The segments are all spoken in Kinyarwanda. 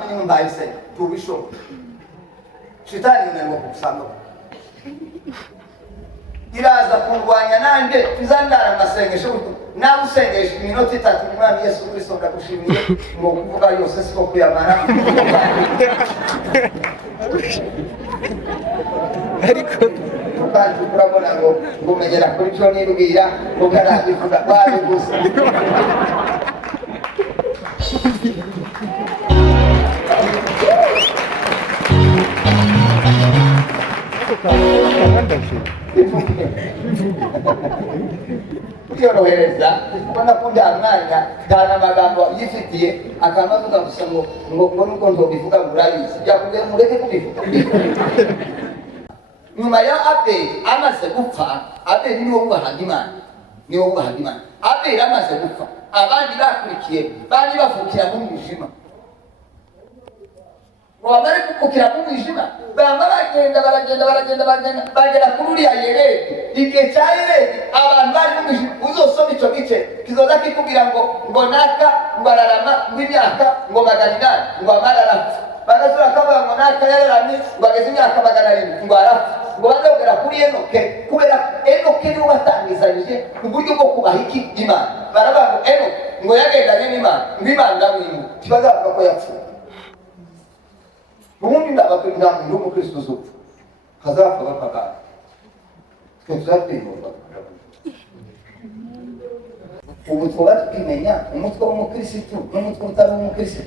kumenya mbaise tubishoboye shitani yunenwa kukusanga iraza kurwanya nanjye tuzandara amasengesho nawe usengesha iminota 3 umwami Yesu Kristo ndagushimiye ngo kuvuga yose siko kuyamara ariko kandi urabona ngo umenyera kuri cyo nirubira ukarabivuga bari gusa yorohereza ubona ko nta mwanya nta n'amagambo yifitiye akamavuga gusa ngo nuko nzobivuga murabizi byakubwiye mureke kubivuga nyuma ya Abeli amaze gupfa Abeli niwo wubahaga Imana Abeli amaze gupfa abandi bakurikiye bari bavukira mu mwijima wabari kukukira mu mwijima bamba bagenda kuri uriya Yeredi igihe cya Yeredi abantu bari mu mwijima uzosoma icyo gice kizoza kikubwira ngo naka ngo ararama ngo imyaka ngo 800 ngo amara arapfa bagasura kavuga ngo naka yararamye ngo ageze imyaka 700 ngo arapfa ngo bazogera kuri Enoke kubera Enoke niwe watangizanyije uburyo bwo kubaha iki Imana baravuga ngo Enoke ngo yagendanye n'Imana ngo Imana ndamwimu kibazavuga ko yapfuye ubundi ndabakunda mu Kristo zupfa hazapfa bapagana twazapimurwa ubu twaba tukimenya umutwe w'umukristo n'umutwe utari umukristo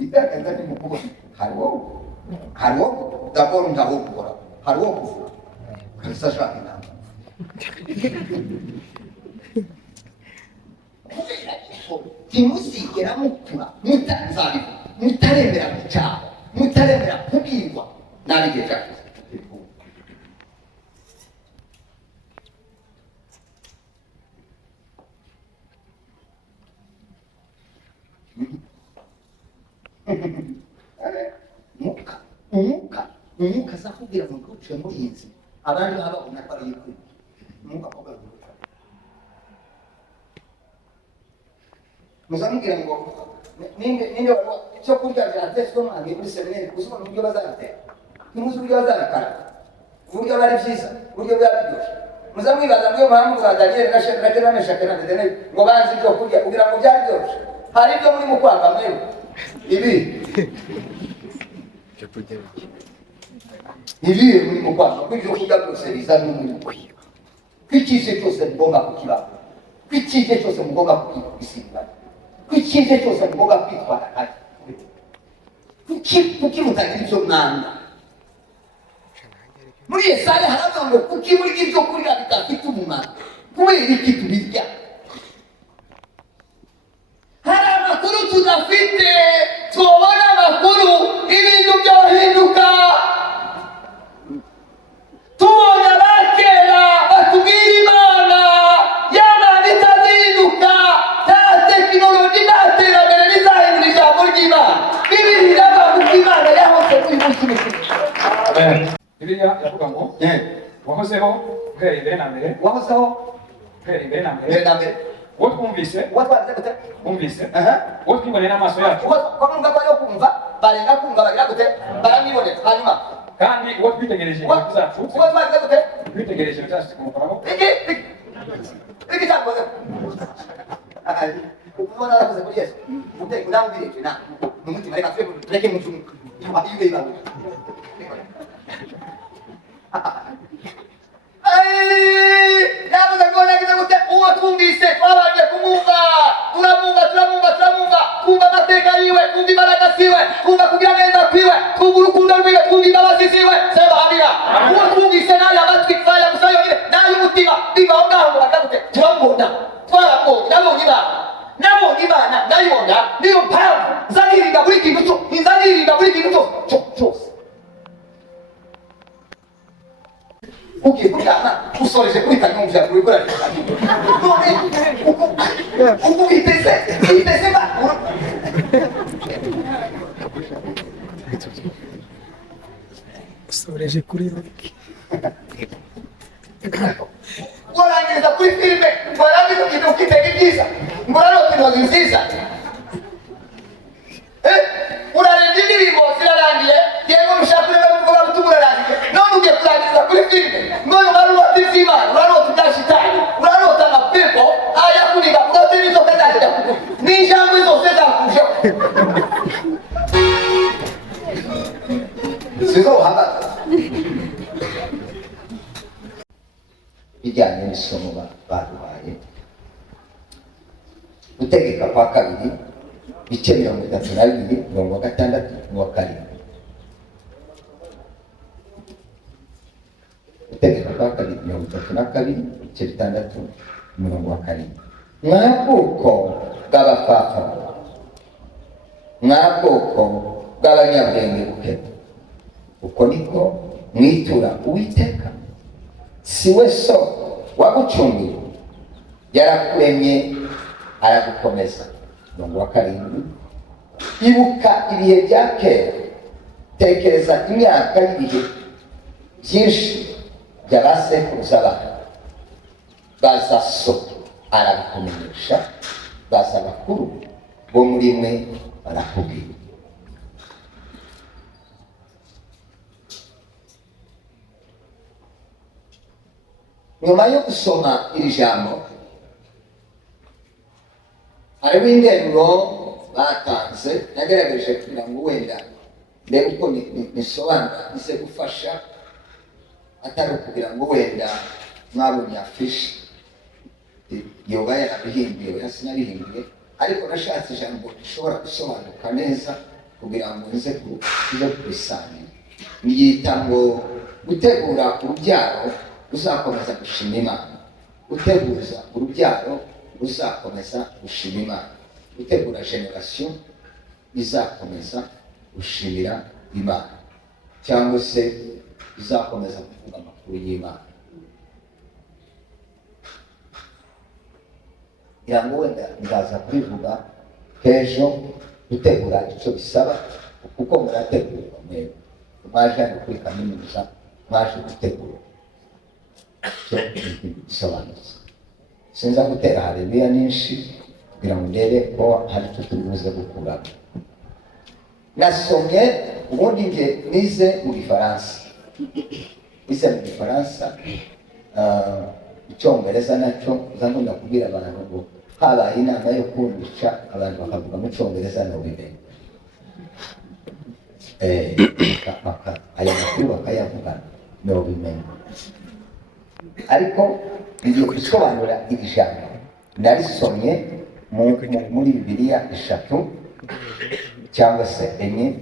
itakaza ni mukubona hariho d'abord ndaho gukora hariho kuvuga Kristo ashaka inama timusigera mukura mutanzariho mutaremera gucyaha mutaremera kubwirwa nabigiye cyane umwuka azakubwira ngo uciye muri iyi nzira abandi babona ko ari ikuri umwuka akubwira ngo muzamubwira ngo ninde icyo kurya byatetswe mwange muri seminari kuzibona uburyo bazabiteka ntimuzi uburyo bazabikara uburyo bari byiza uburyo bwari biryoshye muzamwibaza ngo iyo mpamvu ba Daniel na Shadraka na Meshaki na Abednego ngo banze ibyo kurya kugira ngo byari byoroshye hari ibyo muri mu kwanga mwewe ibi muri mu kwanga kw'ibyo kurya byose biza n'umuriro kw'ikize cyose mugomba kukibaho kw'ikize cyose mugomba kukisigana kw'ikize cyose mugomba kwitwara kare kuki mutagira ibyo mwanga muri Yesaya haravuga ngo kuki muri ibyo kurya bidafite umumaro kubera iki tubirya hari amakuru tudafite tubona amakuru ibintu byahinduka tubona abakera batubwira Imana y'Imana itazinduka nta tekinoloji nta terambere rizahindura ijambo ry'Imana Bibiri iravuga ko Imana yahose kuri munsi Bibiliya iravuga ngo wahozeho uhereye mbere na mbere uwo twumvise uwo twiboneye n'amaso yacu barenga kumva bagira gute baramibonera hanyuma kandi uwo twitegereje intoki zacu twitegereje intoki zacu zikomokaho iki cyakoze ubona arakoze muri Yesu muteye ndamubirije na n'umutima reka tureke mu cyumba iyo ibanga yavuze ngo nagize gute uwo twumvise twabanje kumwumva turamwumva kumva amateka yiwe kumva imbaraga ziwe kumva kugira neza kwiwe kumva urukundo rwiwe kumva imbabazi ziwe sema amina uwo twumvise nayo amatwi saya gusa yonyine nayo umutima biva aho ngaho ngo gute turamubona twarabonye nabonye Imana ndayibona niyo mpamvu nzanirinda buri kintu cyose ugiye kuryama usoreje kuri kanyumvira kuri korari ubu biteze ba usoreje kuri roki warangiza kuri filime murarota intozi nziza. Urarenga indirimbo zirarangiye, yego mushaka urebe kuvuga butumwa urarangiye, none ugiye kurangiza kuri filime, none urarota ivy'Imana, urarota ibya shitani, urarota amapepo ayakuriga, urarota n'inzoka zaje kukuja, n'injangwe zose zakujeho. Sizohagaze bijyanye n'isomo baduhaye. Gutegeka kwa kabiri bice 32, 6, 7. Gutegeka kwa kabiri 32, bice 6, 7. Mwabwoko bw'abapfapfa, mwabwoko bw'abanyabwenge buke, uko niko mwitura Uwiteka. Si we so wagucungiye, yarakuremye aragukomeza. 7. Ibuka ibihe bya kera, tekereza imyaka y'ibihe byinshi by'abasekuruza bawe. Baza so aragukomenyesha, baza bakuru bo muri mwe barakubwira. Nyuma yo gusoma iri jambo, hariho interuro batanze nagerageje kugira ngo wenda ndebe uko nisobanura nise gufasha, atari kugira ngo wenda mwabonye afishi yoba yarabihinduye oya sinabihindure, ariko nashatse ijambo rishobora gusobanuka neza kugira ngo nze kubisangira. Niyita ngo gutegura urubyaro uzakomeza gushima Imana. Guteguza urubyaro uzakomeza gushima Imana. Gutegura generation izakomeza gushimira Imana, cyangwa se izakomeza kuvuga amakuru y'Imana. Yango wenda ndaza kubivuga ejo. Gutegura icyo bisaba, kuko murategura mwebwe mwaje kuri kaminuza, mwaje gutegura cyo bisobanutse. Sinza gutera haleluya nyinshi kugira ngo ndebe ko hari icyo tubuze gukura. Nasomye ubundi nge nize mu Gifaransa, Icyongereza nacyo uzangunda kubwira abantu ngo habaye inama yo kumvisha abantu bakavuga mu Cyongereza no bimenye. Aya makuru bakayavuga no bimenye. Ariko ngiye gusobanura iri jambo narisomye muri Bibiliya 3 cyangwa se 4.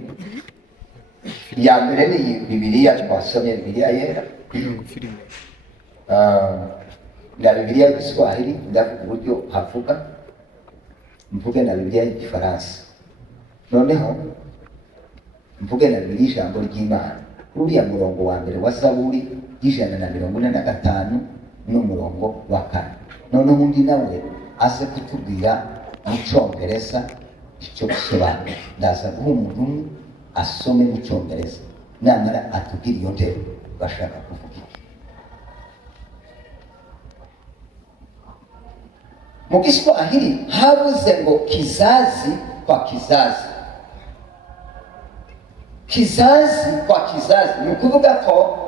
Ya mbere ni Bibiliya twasomye, Bibiliya yera, na Bibiliya y'Igiswahili ndavuga uburyo havuga, mvuge na Bibiliya y'Igifaransa, noneho mvuge na Bibiliya ijambo ry'Imana. Uriya murongo wa mbere wa Zaburi 145 n'umurongo wa 4. Noneho undi nawe aze kutubwira mu Cyongereza icyo bisobanura. Ndaza guha umuntu asome mu Cyongereza, namara atubwira iyo ntero bashaka kuvuga. Mu Kiswahili havuze ngo kizazi kwa kizazi. Kizazi kwa kizazi ni ukuvuga ko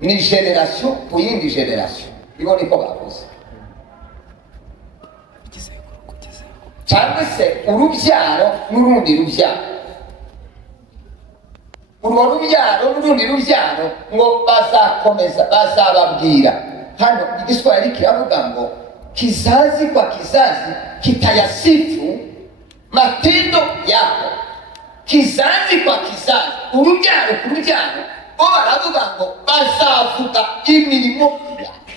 ni generation ku yindi generation. Ibo niko bavuze. Cyangwa se urubyaro n'urundi rubyaro. Urwo rubyaro n'urundi rubyaro ngo bazakomeza, bazababwira. Hano Igiswahili kiravuga ngo kizazi kwa kizazi kitayasifu matendo yako. Kizazi kwa kizazi, urubyaro ku rubyaro, bo baravuga ngo bazavuga imirimo yawe.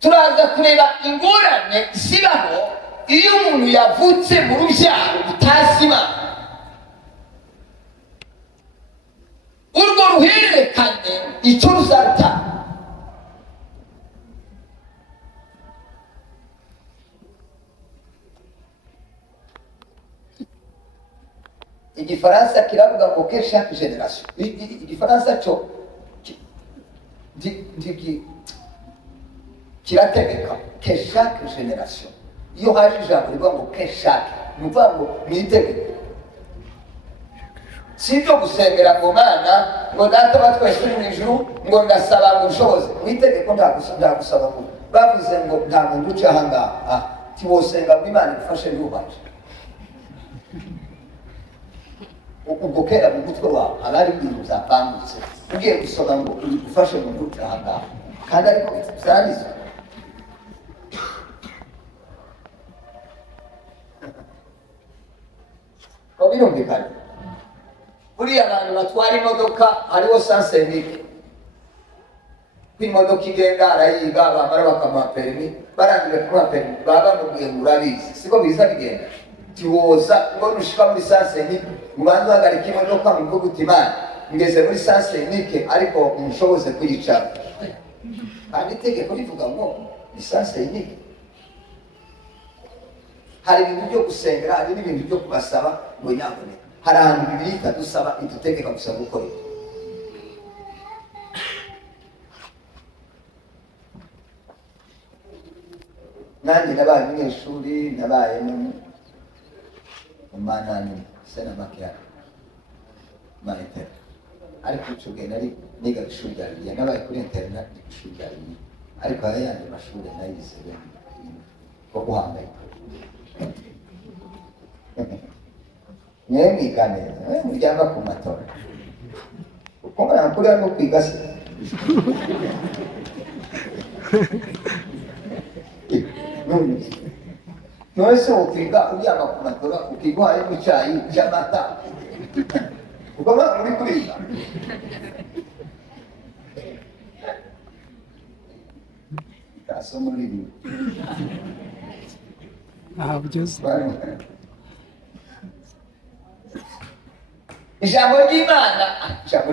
Turaza kureba ingorane zibaho iyo umuntu yavutse mu rubyaro utazi Imana. Urwo ruhererekane icyo ruzarutanga. Igifaransa kiravuga ngo que chaque génération, Igifaransa cyo kirategeka que chaque génération iyo haje ijambo rivuga ngo que chaque ni ukuvuga ngo ni itegeko. si ibyo gusengera ngo mana ngo data wa twese uri mu ijuru ngo ndasaba ngo ushoboze mu itegeko ndagusaba ngo bavuze ngo nta muntu uca aha ngaha tiwosenga ngo imana igufashe yubaje ubwo kera mu mutwe wawe haba hari ibintu byapangutse ugiye gusoma ngo igufashe mu guca aha ngaha kandi ariko byanditswe. Ko birumvikana buriya abantu batwara imodoka hariho sansenike imodoka igenda arayiga bamara bakamuha perimi barangije kumuha perimi baba bamubwiye ngo urabizi siko biza bigenda tiwoza ngo nushika muri sansenike ubanza uhagarika imodoka mu mvuga uti imana ngeze muri sansenike ariko umushoboze kuyicara kandi itegeko rivuga ngo ni sansenike. hari ibintu byo gusengera hari n'ibintu byo kubasaba ngo nyaboneka hari ahantu bibiri itadusaba idutegeka gusa gukora ibyo. nanjye nabaye umunyeshuri nabaye mu manani sena makiyari manitera ariko icyo gihe nari niga ishuri rya Bibiliya nabaye kuri interineti ku ishuri rya Bibiliya ariko hari ayandi mashuri nayize ko guhangayika mwewe mwiga neza muryama ku matora uko mwana kuri arimo kwiga se none se ukwiga uryama ku matora ukiga uhaye mu cyayi cy'amata uko mwana uri kuriga tasoma riri byose ijambo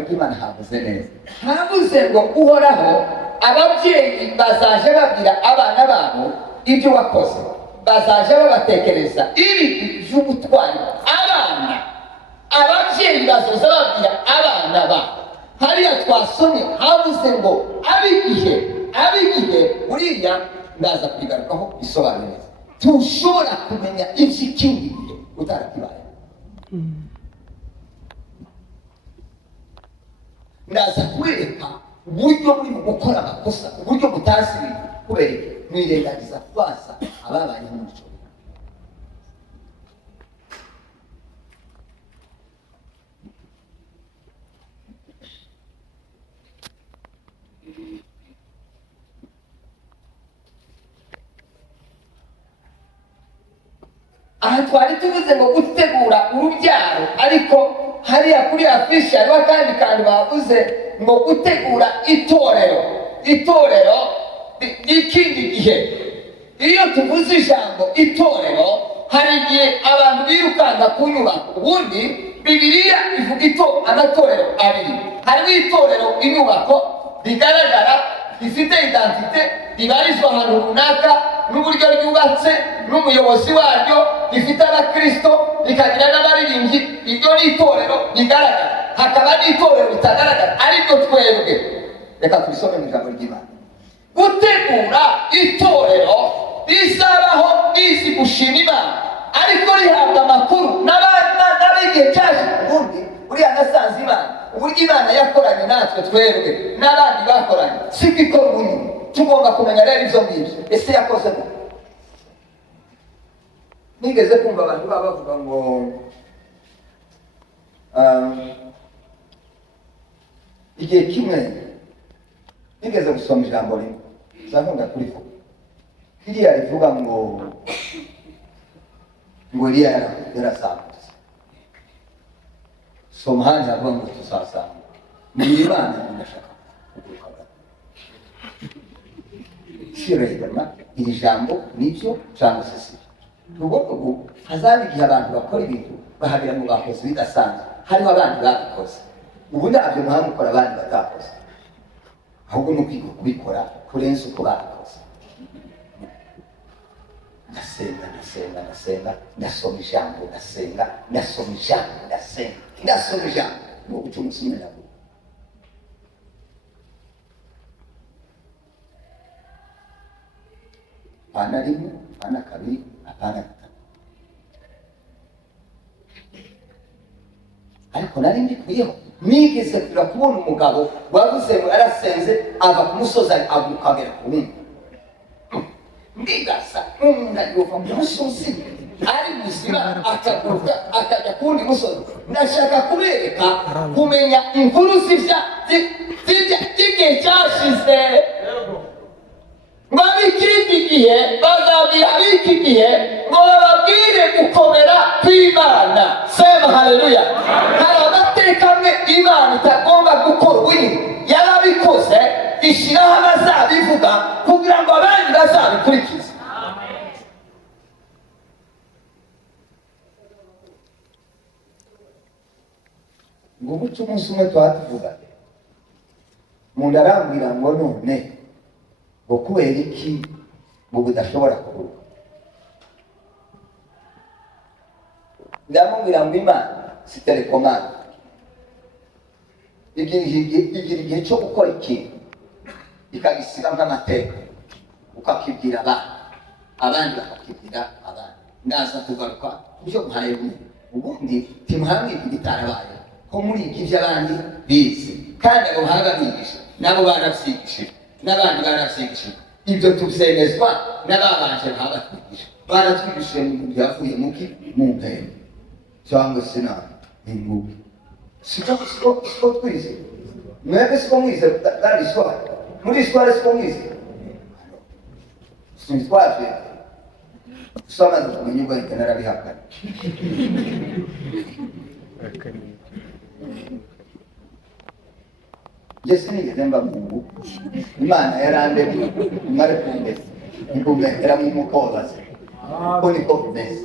ry'Imana havuze neza havuze ngo uhoraho ababyeyi bazaje babwira abana babo ibyo wakoze bazaje babatekereza ibigwi by'ubutwari ababyeyi bazoza babwira abana babo. hariya twasomye havuze ngo abigihe buriya ndaza kubigarukaho bisobanura neza tushobora kumenya iby'ikigihe utarakibaye. ndaza kubereka uburyo muri mu gukora amakosa uburyo mutazi ibintu kubera mwirengagiza kubaza ababayeho umuco. aha twari tuvuze ngo gutegura urubyaro ariko hariya kuri afishe hariho akandi kantu bavuze ngo gutegura itorero ry'ikindi gihe. iyo tuvuze ijambo itorero hari igihe abantu birukanga ku nyubako ubundi Bibiliya ivuga amatorero abiri hariho itorero inyubako rigaragara rifite identite ribarizwa ahantu runaka n'uburyo ryubatse n'umuyobozi waryo rifite abakristo rikagira n'abaririmbyi iryo ni itorero rigaragara. hakaba n'itorero ritagaragara ariryo twebwe. reka tubisome mu ijambo ry'Imana. gutegura itorero rizabaho rizi gushima Imana ariko rihabwa amakuru n'ab'igihe cyaje ubundi uriya nasanze Imana uburyo Imana yakoranye natwe twebwe n'abandi bakoranye siko ikora ubunyine tugomba kumenya rero ibyo ngibyo ese yakoze ngo nigeze kumva abantu baba bavuga ngo igihe kimwe nigeze gusoma ijambo rimwe nzakunda kurivuga ririya rivuga ngo Eliya yarazamutse soma hanze avuga ngo tuzasanga muri Imana ndashaka kuguruka sirehema iri jambo nibyo cyangwa se si tugomba ngo hazaba igihe abantu bakora ibintu bahabira mu bakozi bidasanzwe hariho abandi babikoze ubu ntabyo muhamukora abandi batakoze ahubwo ni ukwiga kubikora kurenza uko babikoze. ndasenga ndasoma ijambo ndasoma ijambo no guca umusimena apana rimwe, apana kabiri, apana gatatu. Ariko nari mbikwiyeho, nigeze kura kubona umugabo wavuze ngo yarasenze ava ku musozi agukagera ku wundi. Ndigasa umuntu agiye ku musozi ari muzima akaguruka akajya ku wundi musozi. Ndashaka kubereka kumenya inkuru z'igihe cyashize, ngo ab'ikindi gihe bazabwira ab'iki gihe ngo bababwire gukomera kw'Imana. Sema haleluya. Hari amateka amwe Imana itagomba gukora ubunyine, yarabikoze ishyiraho abazabivuga kugira ngo abandi bazabikurikize. ngo umuco umunsi umwe twatuvuga, umuntu arambwira ngo none ngo kubera iki ngo budashobora kuruka. Ndamubwira ngo Imana si telekomande, igira igihe cyo gukora ikintu ikagisiga nk'amateka, ukakibwira abandi bakakibwira abandi. Ndaza kugaruka kubyo muhaye ubundi timuhamwika igitarabaye ko muri ibyo abandi bize, kandi abo bahanga bigisha nabo barabyigishije n'abandi barabyigishije. Ibyo tubyemezwa n'ababanje bahatwigisha, baratwigishije mu bintu byavuye mu mpera cyangwa se n'ingubi. Siko twize mwebwe, siko mwize kandi iswara muri iswara, siko mwize sinitwaje usamaze kumenya ubwenge narabihakana. Yesu nigeze mba Mungu, Imana yarandemye imare kundeza ingumekera mu mukobazi, ko niko bimeze.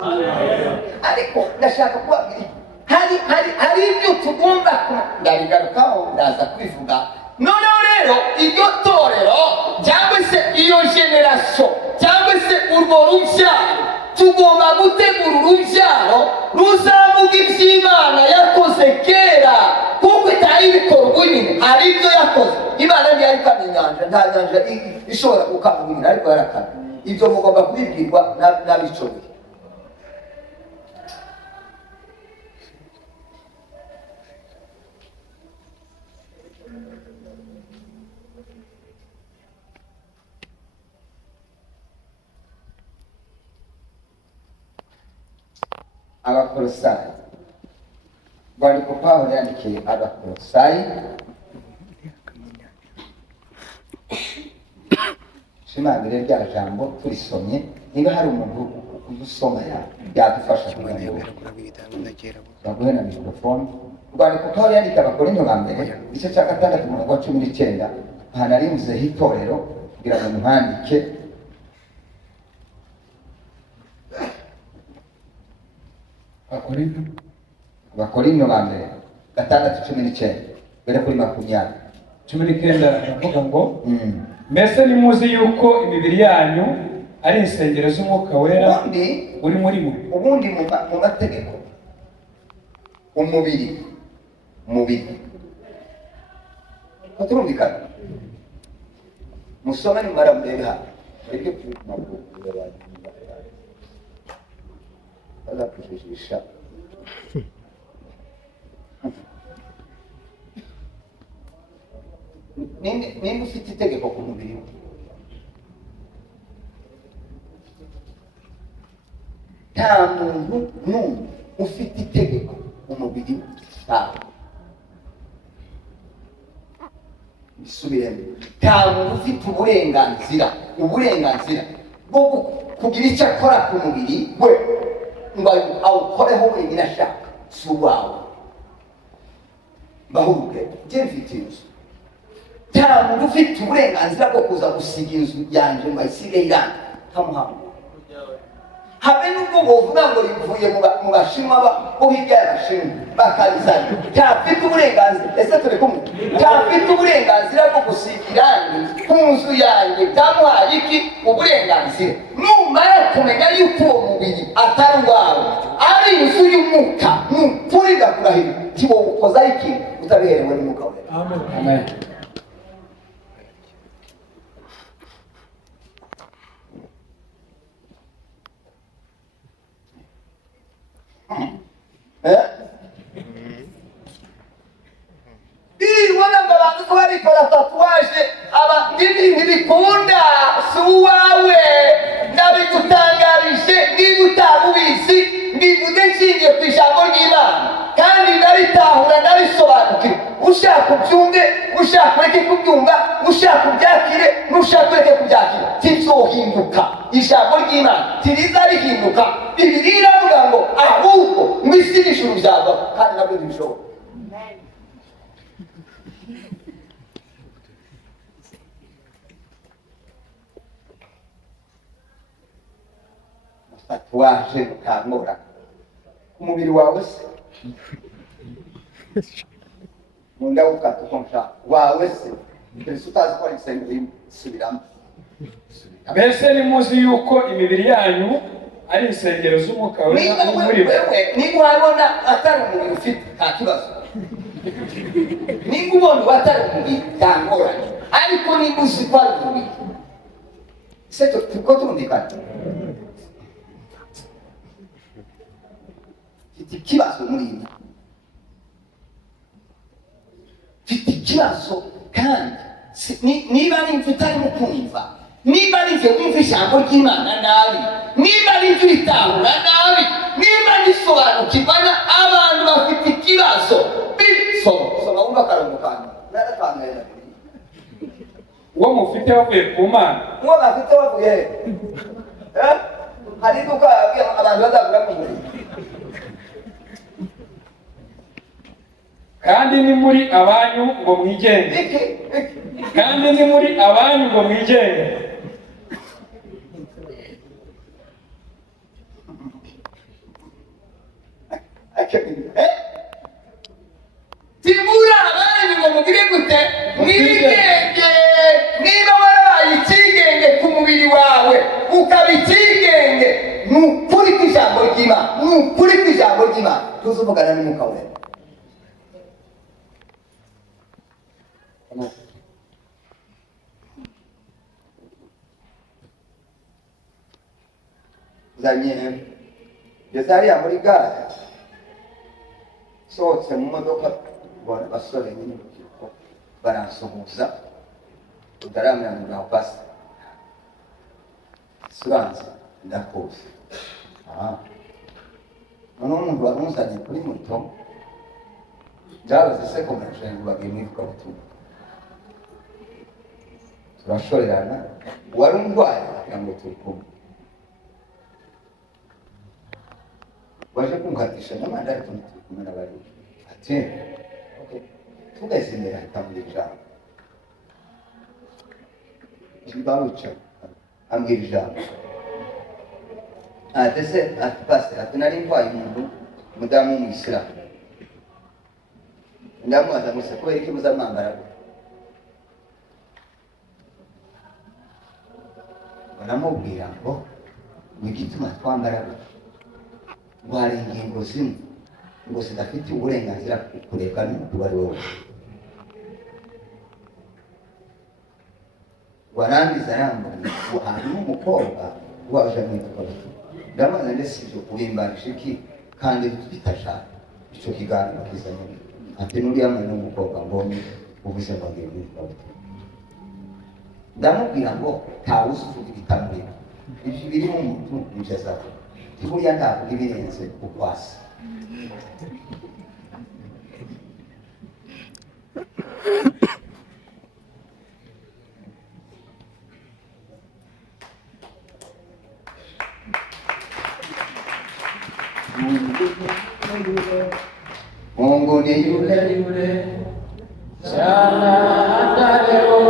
Ariko ndashaka kubabwira hari ibyo tugomba ndabigarukaho, ndaza kwivuga. Noneho rero iryo torero cyangwa se iyo generasiyo cyangwa se urwo rubyaro, tugomba gutegura urubyaro ruzavuga iby'Imana yakoze kera, kuko itari ibikora ubunyine. Hari ibyo yakoze Imana ntiyari ikamye inyanja, nta nyanja ishobora gukama ubunyine, ariko yarakamye. Ibyo mugomba kubibwirwa n'abicoboye. Abakolosayi, rwandiko Pawulo yandikiye Abakolosayi, shimangire rya jambo turisomye. Niba hari umuntu udusoma yadufasha baguhe na mikrofone. Rwandiko Pawulo yandikiye Abakorinto ba mbere igice cya 6 umurongo wa 19, ahantu arimuzeho itorero kugira ngo muhandike. Abakorinto ba mbere 6:19 bere kuri 20. 19 aravuga ngo mbese nimuzi yuko imibiri yanyu ari insengero z'Umwuka Wera uri muri mwe. Ubundi mu mategeko umubiri turumvikana, musome nimara murebe hano ibyo bazakujijisha. Ninde ufite itegeko ku mubiri we? Nta muntu n'umwe ufite itegeko ku mubiri we. Bisubiremo, nta muntu ufite uburenganzira bwo kugira icyo akora ku mubiri we ngo awukoreho wenyine ashaka, si uwawe. Bahuruke njye mfite inzu, nta muntu ufite uburenganzira bwo kuza gusiga inzu yanjye ngo ayisige irangi kamuhanga. Habe n'ubwo bovuga ngo rivuye mu Bashinwa bo hirya y'Abashinwa bakalizana, ntafite uburenganzira. Ese turi kumwe? Ntafite uburenganzira bwo gusiga irangi ku nzu yanjye. Byamuhaye iki uburenganzira? Numara kumenya yuko uwo mubiri atari uwawe, ari inzu y'Umwuka, nukuri ndakurahira ntiwawukozaho ikintu utabiherewe n'Umwuka we. Amen. nkunda si uwawe. Ndabigutangarije niba utabubizi, mbivuze nshingiye ku ijambo ry'Imana kandi ndaritahura ndarisobanukirwa. Ushaka ubyumve, ushaka ureke kubyumva, ushaka ubyakire, n'ushaka ureke kubyakira. Tizohinduka, ijambo ry'Imana tiriza rihinduka. Bibiliya iravuga ngo ahubwo ngo isi n'ijuru byavaho, kandi nabyo ntibishoboka. Waje ukangora umubiri wawe se munda ukata uko nshaka wawe se mbese utazi ko ari insengero subiramo. Mbese nimuzi yuko imibiri yanyu ari insengero z'umwuka wera muri wewe. Niba urabona atari umubiri ufite nta kibazo, niba ubona atari umubiri ntangorane, ariko niba uzi ko ari umubiri se tuko turumvikana. Mfite ikibazo muri iyi, mfite ikibazo kandi niba ari imvi utarimo kumva, niba ari ibyo wumva ijambo ry'Imana nabi, niba ari ibyo uritahura nabi, niba risobanukirwa abantu bafite ikibazo. Soma wumva akarongo kanyu naratangaye. uwo mufite wavuye ku Mana. Uwo bafite wavuye he? Hari iduka abantu bazagura ku mubiri. Kandi ni muri abanyu ngo mwigenge. Kandi ni muri abanyu ngo mwigenge. Timura abanyu ngo mugire gute? Mwigenge. Niba warabaye ikigenge ku mubiri wawe ukaba ikigenge, ni ukuri kw'ijambo ry'Imana, ni ukuri kw'ijambo ry'Imana. Tuzuvugana n'Umwuka Wera. Zanye ngeze hariya muri gare, sohotse mu modoka mbona abasore n'urubyiruko baransuhuza, ndaramira ngo basi suranze ndakuzi. Noneho umuntu warunzanye kuri moto byabaze se komeje ngo bagiye mu ivugabutumwa, turashorerana, wari undwaye kugira ngo turi kumwe, waje kunkatisha n'amanda ariko turi kumwe n'abari ati tugeze imbere akamubwira ijambo, bawica ambwira ijambo ati se ati pasi ati nari ndwaye umuntu umudamu w'umuyisilamu, ndamubaza gusa kubera iki muzamwambara gutya, baramubwira ngo ni igituma twambara gutya, ngo hari ingingo zimwe ngo zidafite uburenganzira kurebwa n'umuntu uwo ari we wese. Warangiza yambaye ahantu n'umukobwa waje mu ivugabutumwa, ndamubaza ndetse ibyo ubimbanisha iki kandi bitashaka icyo kiganiro kizanye ati n'uriya mwana w'umukobwa mbonye uvuze ngo agiye mu ivugabutumwa. Ndamubwira ngo ntawe uzi uvuga ibitamurimo, ibyo birimo umuntu nibyo azavuga, buriya ntavuga ibirenze ukwasi. Mungu ni yule sana hata leo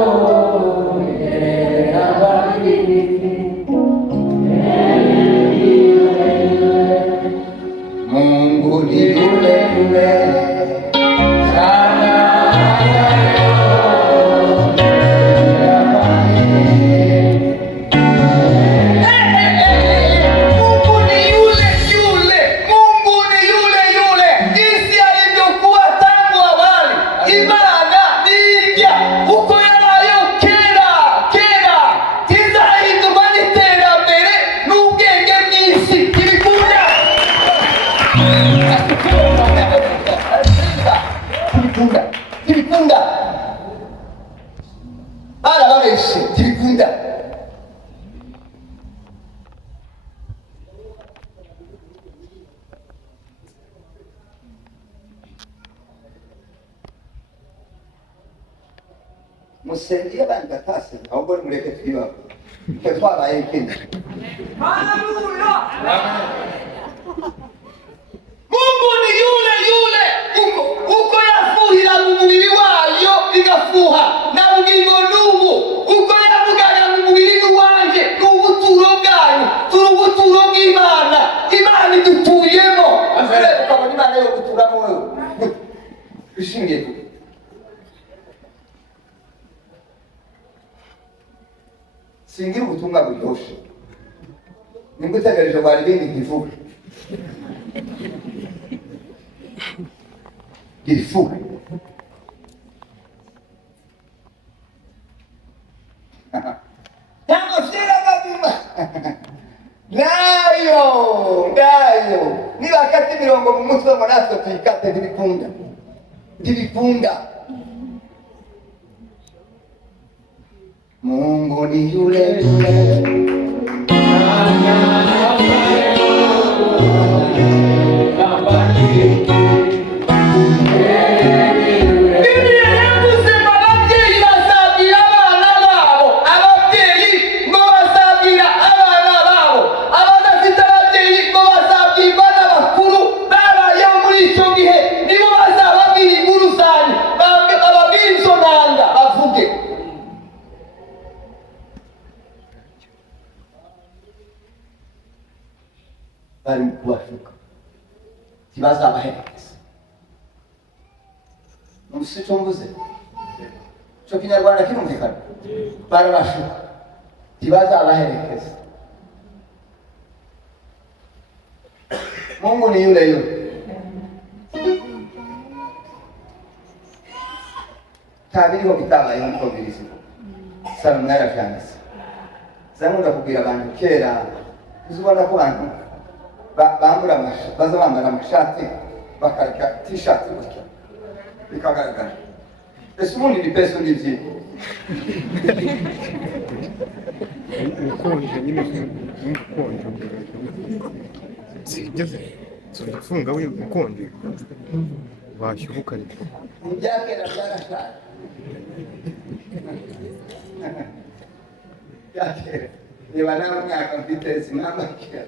yeye habadiliki. Mungu ni yule sana hata leo yeye habadiliki. Mungu ni yule, Mungu ni yule, jinsi alivyokuwa tangu awali. Imana ni ipya, uko yabayo kera, tizahinduka musengeye abandi batasenga ahubwo nimureke twibaho twe twabaye ikindi. Haleluya! Mungu ni yule yule uko yafuhira mu mubiri wayo igafuha na bugingo n'ubu uko yavugaga mu mubiri wanje n'ubuturo bwanyu turi ubuturo bw'Imana. Imana idutuyemo ukabona Imana yo guturamo wewe bishingiye singira ubutumwa buryoshye nibwo utegereje wari ibindi nkivuga irifuga cyangwa vyiragabima ndayo nibakata imirongo mu mutwe ngo natwe tuyikate ntibikunda. Mungu ni yule yule bari kubashuka ntibazabaherekeza. Numvise icyo mvuze cyo kinyarwanda kirumvikana, barabashuka ntibazabaherekeza. Mungu ni yule yule. Tabiriho bitabayeho niko birizi Salomo yaravyanditse. Zamunda kubwira abantu kera uzubona ko abantu bambura baza bambara amashati bakareka t-shirt gutya bikagaragara. Ese ubundi ni peso n'ivyi ukonje nyine ukonje sigeze funga we ukonje washyuka ariko ibyakera byarashaje byakera niba nawe myaka mfite sinambakira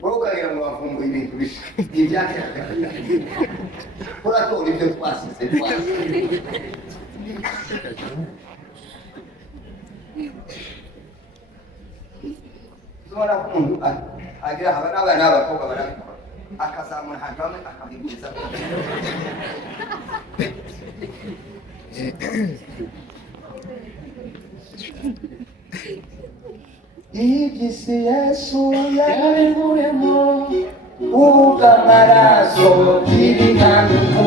wowe ukagira ngo wavumbuye ibintu bisha ibyakera uratora ibyo twasize tubona ko umuntu agira haba n'abana b'abakobwa barabikora akazamura ahantu hamwe akabibwiza iby'isi Yesu yabivuyemo ubw'amaraso y'ibinyanuku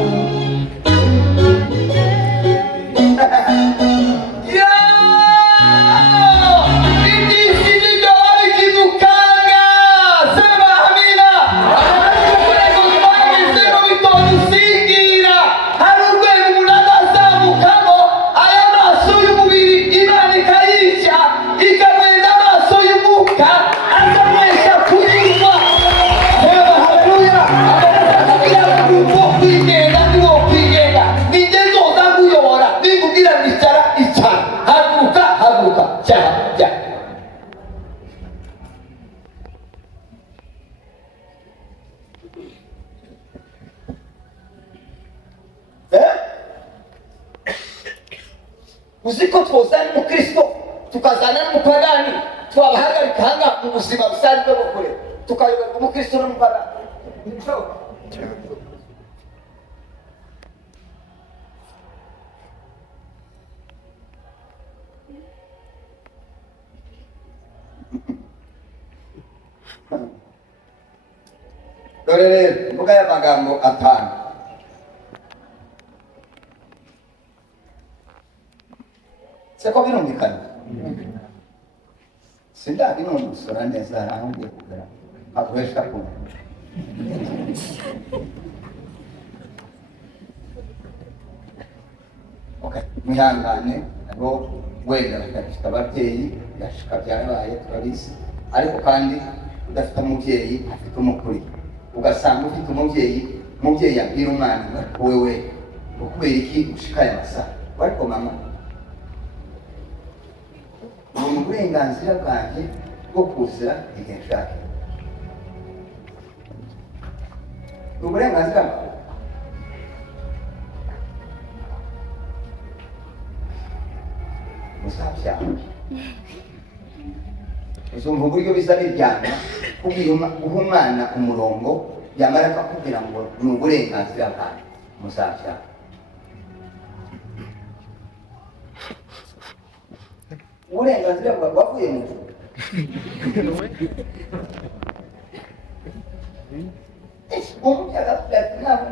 uziko twozana umukristo tukazana n'umupagani twabahagarika hanga mu buzima busanzwe bukure tukayoberwa umukristo n'umupagani. Dore rero mvuga y'amagambo atanu seko birumvikana sindabinonosora neza hari aho ngiye kugera nkaguhesha kumva. Mwihangane abo wenda bagashika ababyeyi gashika byarabaye turabizi, ariko kandi udafite umubyeyi afite umukuri, ugasanga ufite umubyeyi umubyeyi yabwira umwana ngo wewe ukubera iki ushikaye amasaha ariko mama ni uburenganzira bwanjye bwo kuzira igihe nshaka. Ni uburenganzira bwawe. Muzabyara uzumva uburyo biza biryana guha umwana umurongo yamara akakubwira ngo ni uburenganzira bwawe. Muzabyara uburenganzira bwawe wavuye mu ijuru. Umubyeyi aravuga ati ntabwo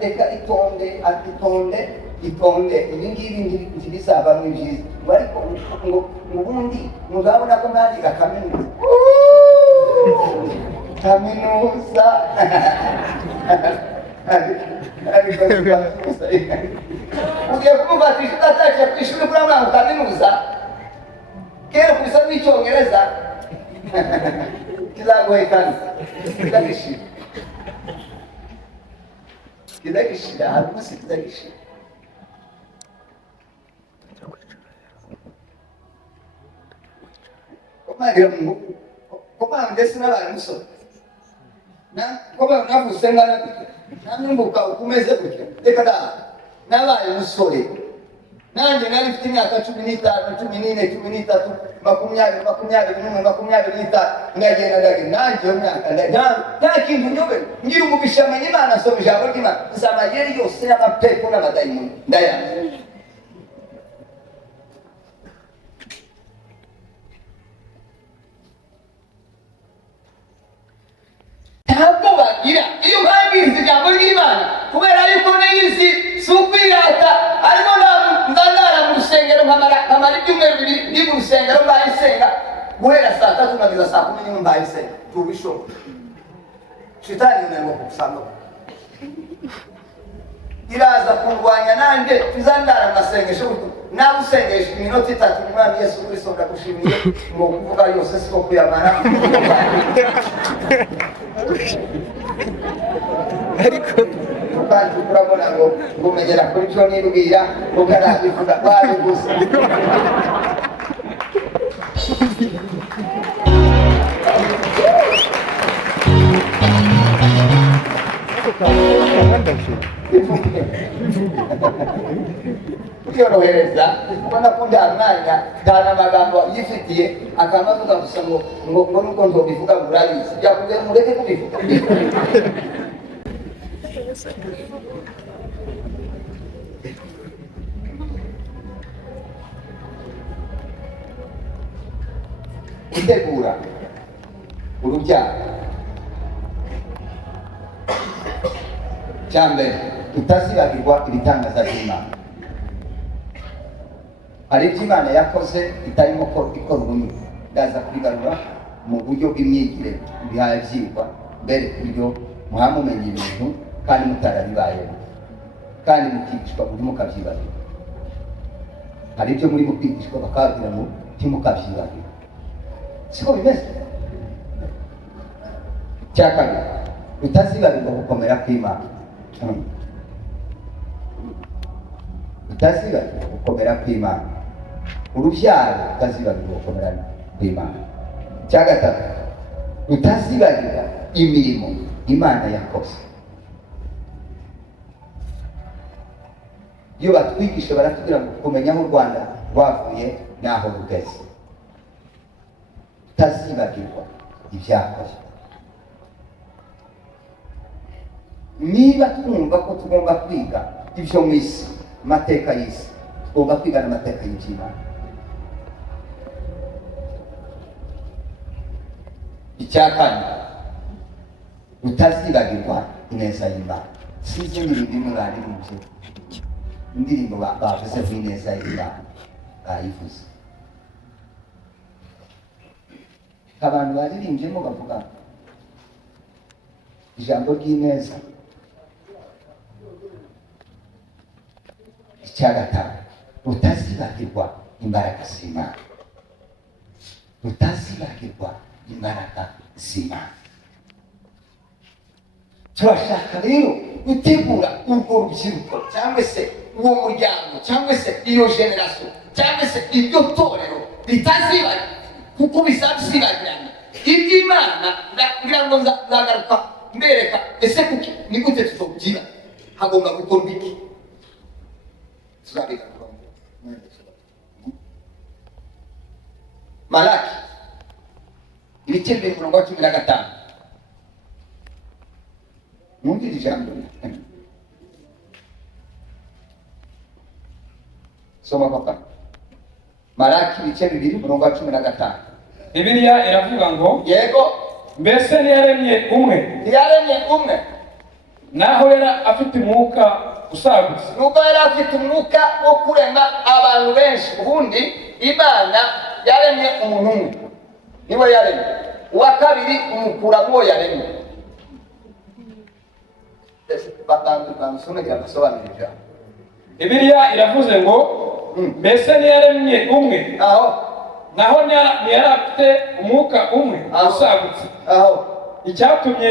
reka itonde ibi ngibi ntibizavamo ibyiza ngo ariko ngo ubundi muzabona ko mwandiga kaminuza ugiye kumufatisha udatashye ku ishuri kuri mwana kaminuza kera ku isa rw'icyongereza kizaguhekana kizagishira hari umunsi kizagishira. Kumagira Mungu kuma ndetse n'abantu musoro kuba navuse ngana namwumbuka ukumeze gutyo reka da nabaye umusore nanjye nari mfite imyaka 15, 14, 13, 20, 25 ngagenda nanjye iyo myaka nta kintu nyobe ngira umubisha amenye Imana asoma ijambo ry'Imana nzamayeri yose y'amapepo n'amadayimoni ndayazi. Ntabwo bagira iyo mbabwiriza ijambo ry'Imana kubera yuko niyizi si ukwirata ariko ndandara mu rusengero nkamara ibyumweru bibiri ndi mu rusengero mbayisenga guhera saa 3 nkageza saa 10 nimwe mbayisenga tubishoboka. Shitani inanirwa kukusanga iraza kurwanya nanjye tuzandara amasengesho nawe usengesha iminota 3 Umwami Yesu Kristo ndagushimiye ngo kuvuga yose siko kuyamara ariko kandi urabona ngo umenyera kuri cyo nibwira ukarabivuga bari gusa kuyorohereza ubona ko nta mwanya nta n'amagambo yifitiye akamaze gusa ngo nuko nzobivuga ngo urabizi yakubwiye mureke kubivuga. Gutegura urubyaro cyambere tutazibagirwa ibitangaza by'Imana. Hari ibyo Imana yakoze itarimo ikora ubunyuze ndaza kubigarura mu buryo bw'imyigire bihaye byigwa mbere buryo muhamumenye ibintu kandi mutarabibayeho kandi mukigishwa buryo mukabyibagirwa. Hari ibyo muri mukigishwa bakabwira ngo ntimukabyibagirwa siko bimeze. Cya kabiri utazibagirwa gukomera kw'Imana. Utazibagirwa gukomera kw'Imana. Urubyaro utazibagirwa gukomera kw'Imana. Cya gatatu utazibagirwa imirimo Imana yakoze. Iyo batwigisha baratubwira ngo kumenya aho u Rwanda rwavuye n'aho rugeze. Utazibagirwa ibyakozwe. Niba twumva ko tugomba kwiga ibyo mu isi amateka y'isi tugomba kwiga n'amateka y'Imana. Icya kane utazibagirwa ineza y'Imana. Si izindi ndirimbo baririmbye indirimbo bavuze ku ineza y'Imana bayivuze abantu baririmbyemo bavuga ijambo ry'ineza. Icya gatanu utazibagirwa imbaraga z'Imana. Utazibagirwa imbaraga z'Imana. turashaka rero gutegura urwo rubyiruko cyangwa se uwo muryango cyangwa se iyo generasiyo cyangwa se iryo torero ritazibara kuko bizabisibagirana iby'Imana. Ngira ngo nzagaruka mbereka ese kuki ni gute tuzobyina, hagomba gukorwa iki, tuzabigaruka. Malaki ibice 15. Mwumvire ijambo soma papa. Malaki ibice 2:15. Bibiliya iravuga ngo yego, mbese ntiyaremye umwe naho yari afite umwuka usagutse. nubwo yari afite umwuka wo kurema abantu benshi, ubundi Imana yaremye umuntu umwe, niwe yaremye. Uwa kabiri umukura muwo yaremye. Bamusomegera basobanurira. Bibiliya iravuze ngo mbese ntiyaremye umwe Aho naho ntiyari afite umwuka umwe usagutse. aho Icyatumye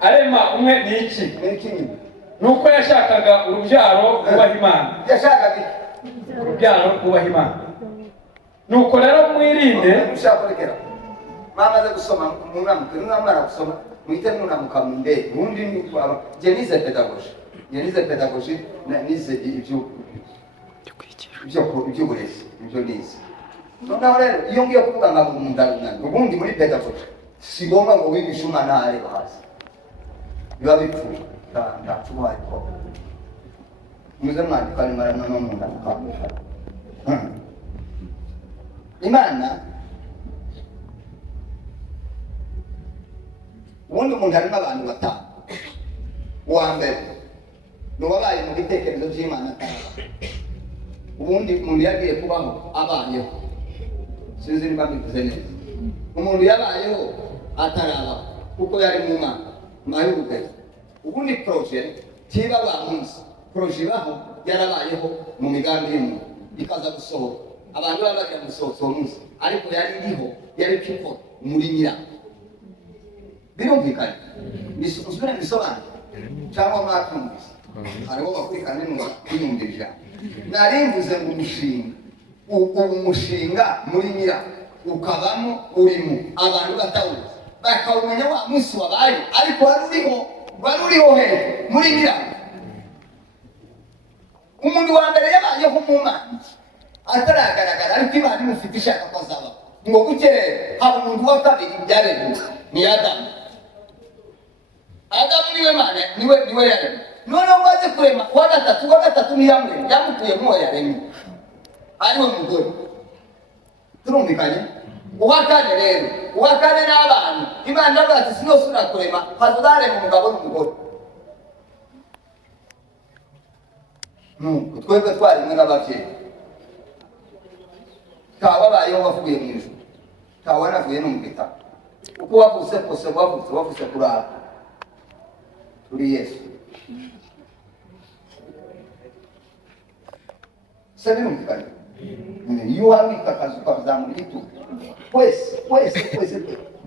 arema umwe ni iki? ni iki nyine? Nuko yashakaga urubyaro rwubaha Imana. Yashakaga iki? Urubyaro rwubaha Imana. Nuko rero mwirinde. Ushaka kurekera mamaze gusoma umunamke n'umwana gusoma muhite munamuka mu mbere. Ubundi ni kwaba je nize pedagogy nize iby'uburezi ibyo nize. Noneho rero iyo ngiye kuvuga ngo umuntu ubundi muri pedagogy sigomba ngo wigishe umwana areba hasi, biba bipfuye ndacubaye ko muze mwandika nimara no mu ndamuka. Imana ubundi umuntu harimo abantu batanu. Uwa mbere ni uwabaye mu bitekerezo by'Imana atarabaho. Ubundi umuntu yagiye kubaho abayeho, sinzi niba mbivuze neza. Umuntu yabayeho atarabaho kuko yari mu Mana mahirwe. Ubundi projet tiba bamunsi projet baho yarabayeho mu migambi y'umuntu ikaza gusohoka. Abantu babaga gusohoka umunsi ariko yari iriho, yari kiko muri nyira. Birumvikana nisuzure nisobanura cyangwa mwatumvise hariho bakurikana n'inumvirira. Narimvuze ngo umushinga muri nyira ukabamo urimo abantu batawuzi bakawumenya wa munsi wabaye, ariko wari uriho hejuru muri nyira. Umuntu wa mbere yabayeho mu Mana ataragaragara, ariko Imana imufite ishaka ko azaba ngo gukerera. Haba umuntu wa kabiri byaremwe ni Adamu. Adamu niwe Mana niwe yaremye. Noneho waje kurema wa gatatu ni yamuremye, yamukuye mu yaremye ariwe mugore. Turumvikanye? Uwa kane rero, uwa kane n'abantu Imana ndavuga ati sinosubira kurema hazarema umugabo n'umugore. Twebwe twarimwe n'ababyeyi. Tawabayeho wavuye mu ijuru, tawanavuye no mu gitabo. Uko wavutse kose wavutse kurara turi Yesu. Sabe numvikanye? Iyo wamwika akazi ukazamura igitugu wese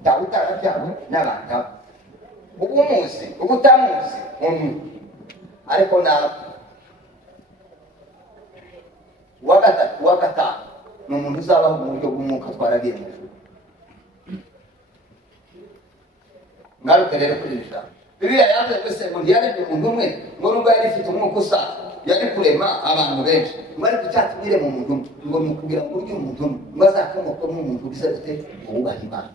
tawutarabyawe n'abantu umuzi ubutamuzi ariko nawe uwa gatanu ni umuntu uzabaho mu buryo bw'umwuka twaragiye mu ijuru. Ngaruke rero kuri iri jambo. Bibiliya yavuze ngo ntiyaremye umuntu umwe ngo nubwo yari ifite umwuka usa yari kurema abantu benshi, ngo ariko icyatumire mu muntu ngo ni ukubwira ngo urya umuntu umwe ngo azakomoka mu muntu bisa bite uwubaha Imana.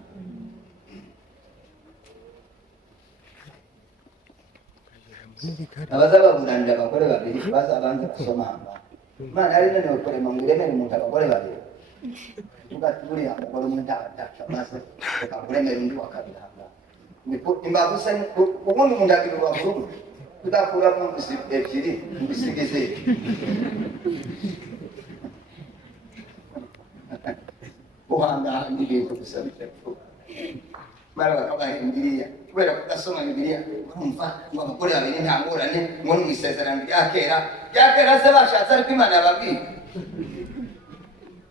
Abazababuranira abagore babiri bazabanza gusomanga. Imana yari inaniwe kurema ngo iremere umuntu abagore babiri. Ugati buriya mugore umwe ntaca maze reka kuremera undi wa kabiri. Imbavu se ubundi umuntu agira urubavu rumwe tudakuramo ebyiri mbisigize. Uhanga n'ibintu gusa bitatu mara bakabaye Bibiliya kubera kudasoma Bibiliya urumva ngo abagore babiri nta ngorane ngo ni mu isezerano rya kera se bashatse ariko Imana yababwiye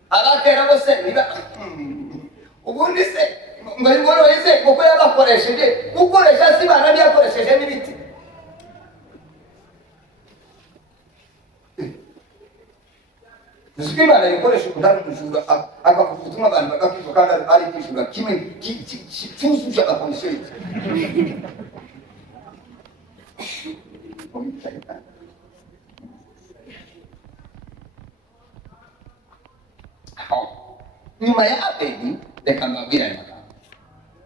abakera bose niba ubundi se ngo ingoro yize kuko yabakoresheje gukoresha si Imana yakoresheje n'ibiti uziko Imana ikoresha utari umujura akavuga ubutumwa abantu bagakizwa kandi ari ikijura kimwe cyuzuje amakondisiyo yose. Nyuma ya Abeli reka mbabwire aya magambo.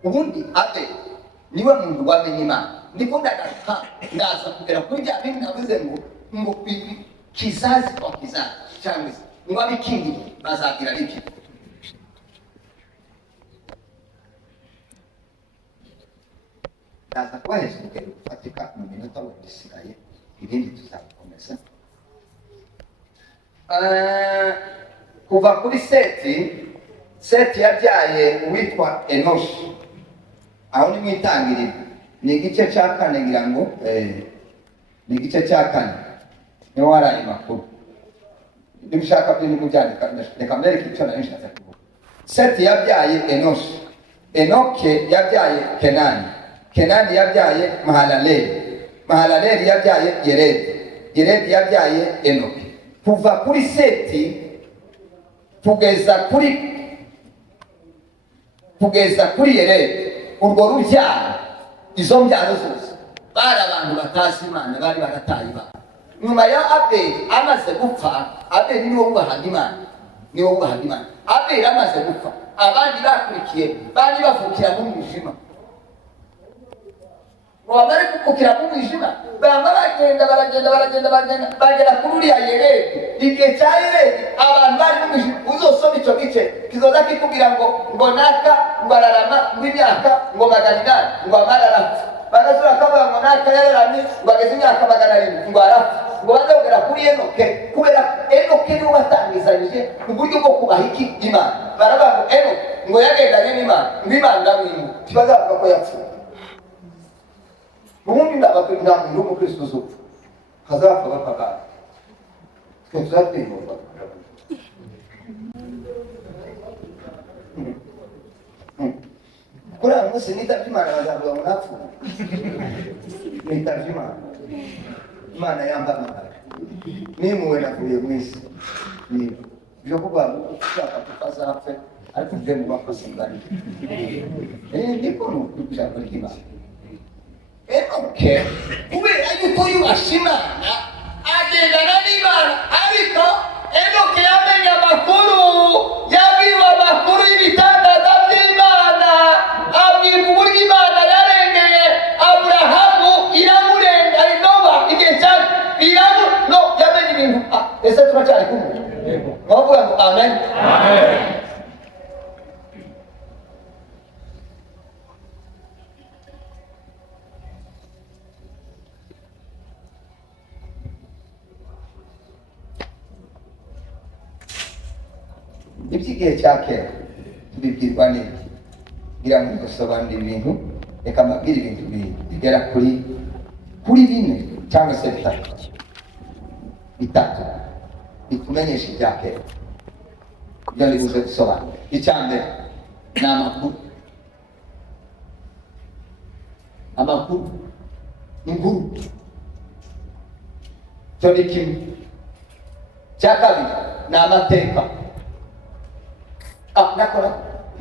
Ubundi Abeli niwe muntu wamenye Imana. Ndiko ndagaruka ndaza kugera kuri bya bintu navuze ngo kizazi kwa kizazi cyangwa se ngo abikindi bazagira iki. Ndaza kubaheza urugero rufatika mu minota wenda isigaye, ibindi tuzabikomeza. Kuva kuri Seti yabyaye uwitwa Enoshi, aho ni mu itangiriro, ni igice cya kane ngira ngo ni igice cya kane niho hari ayo makuru. Niba ushaka byo nimubyandika reka mbereke icyo nari nshatse kuvuga. Seti yabyaye Enoshi, Enoke yabyaye Kenani, Kenani yabyaye Mahalaleli, Mahalaleli yabyaye Yeredi, Yeredi yabyaye Enoke. Kuva kuri Seti kugeza kuri Yeredi, urwo rubyaro, izo mbyaro zose bari abantu batazi Imana, bari barataye Imana. Nyuma ya Abeli amaze gupfa, Abeli niwe wubahaga Imana, niwe wubahaga Imana. Abeli amaze gupfa, abandi bakurikiye bari bavukira mu mwijima. Wabari kukukira mu mwijima, bamba bagenda kuri uriya Yeredi. Igihe cya Yeredi abantu bari mu mwijima, uzosoma icyo gice kizoza kikubwira ngo naka ngo ararama ngo imyaka ngo 800 ngo amara arapfa. Bagasura kavuga ngo naka yararamye ngo ageze imyaka 700 ngo arapfa. Ngo baze kugera kuri Enoke, kubera Enoke niwe watangizanyije uburyo bwo kubaha iki Imana. Baravuga ngo Enoke ngo yagendanye n'Imana, ngo Imana ndamwimu, kibazavuga ko yapfuye. Ubundi ndabakwiye nta muntu w'umukristo uzupfa, hazapfa bapagana. Twe tuzatwihomba. Kuri aya munsi nitavye Imana bazavuga ngo napfuye. Nitavye Imana, Imana yampamagara, nimuwe navuye mu isi. Byo kuvuga ngo ushaka tutazapfe ariko uje mu bakozi ngari. Niko ijambo ry'Imana. Enoke kubera yuko yubasha Imana agendana n'Imana, ariko Enoke yamenye amakuru, yabwiwe amakuru y'ibitangaza by'Imana, abwirwa uburyo Imana yarengeye Aburahamu iramurenga, Nowa igihe cyane yamenye ibintu. Ese turacyari kumwe? Bavuga ngo amen. Iby'igihe cya kera tubibwirwa neza, ngira ngo dusobanure ibintu, reka mbabwire ibintu bigera kuri bine cyangwa se bitatu bitumenyesha ibya kera, ibyo ndi buze gusobanura. Icya mbere ni amakuru, inkuru, cyo ni kimwe. Cya kabiri ni amateka, nakora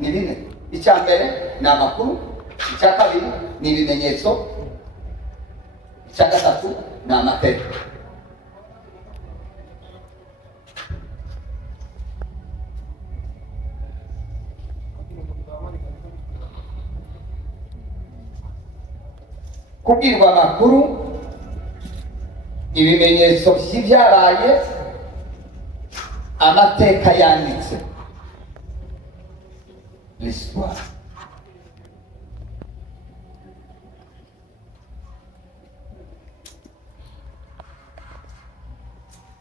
ni bine. Icya mbere ni amakuru, icya kabiri ni ibimenyetso, icya gatatu ni amateka. Kubwirwa amakuru, ibimenyetso by'ibyabaye, amateka yanditse, l'histoire.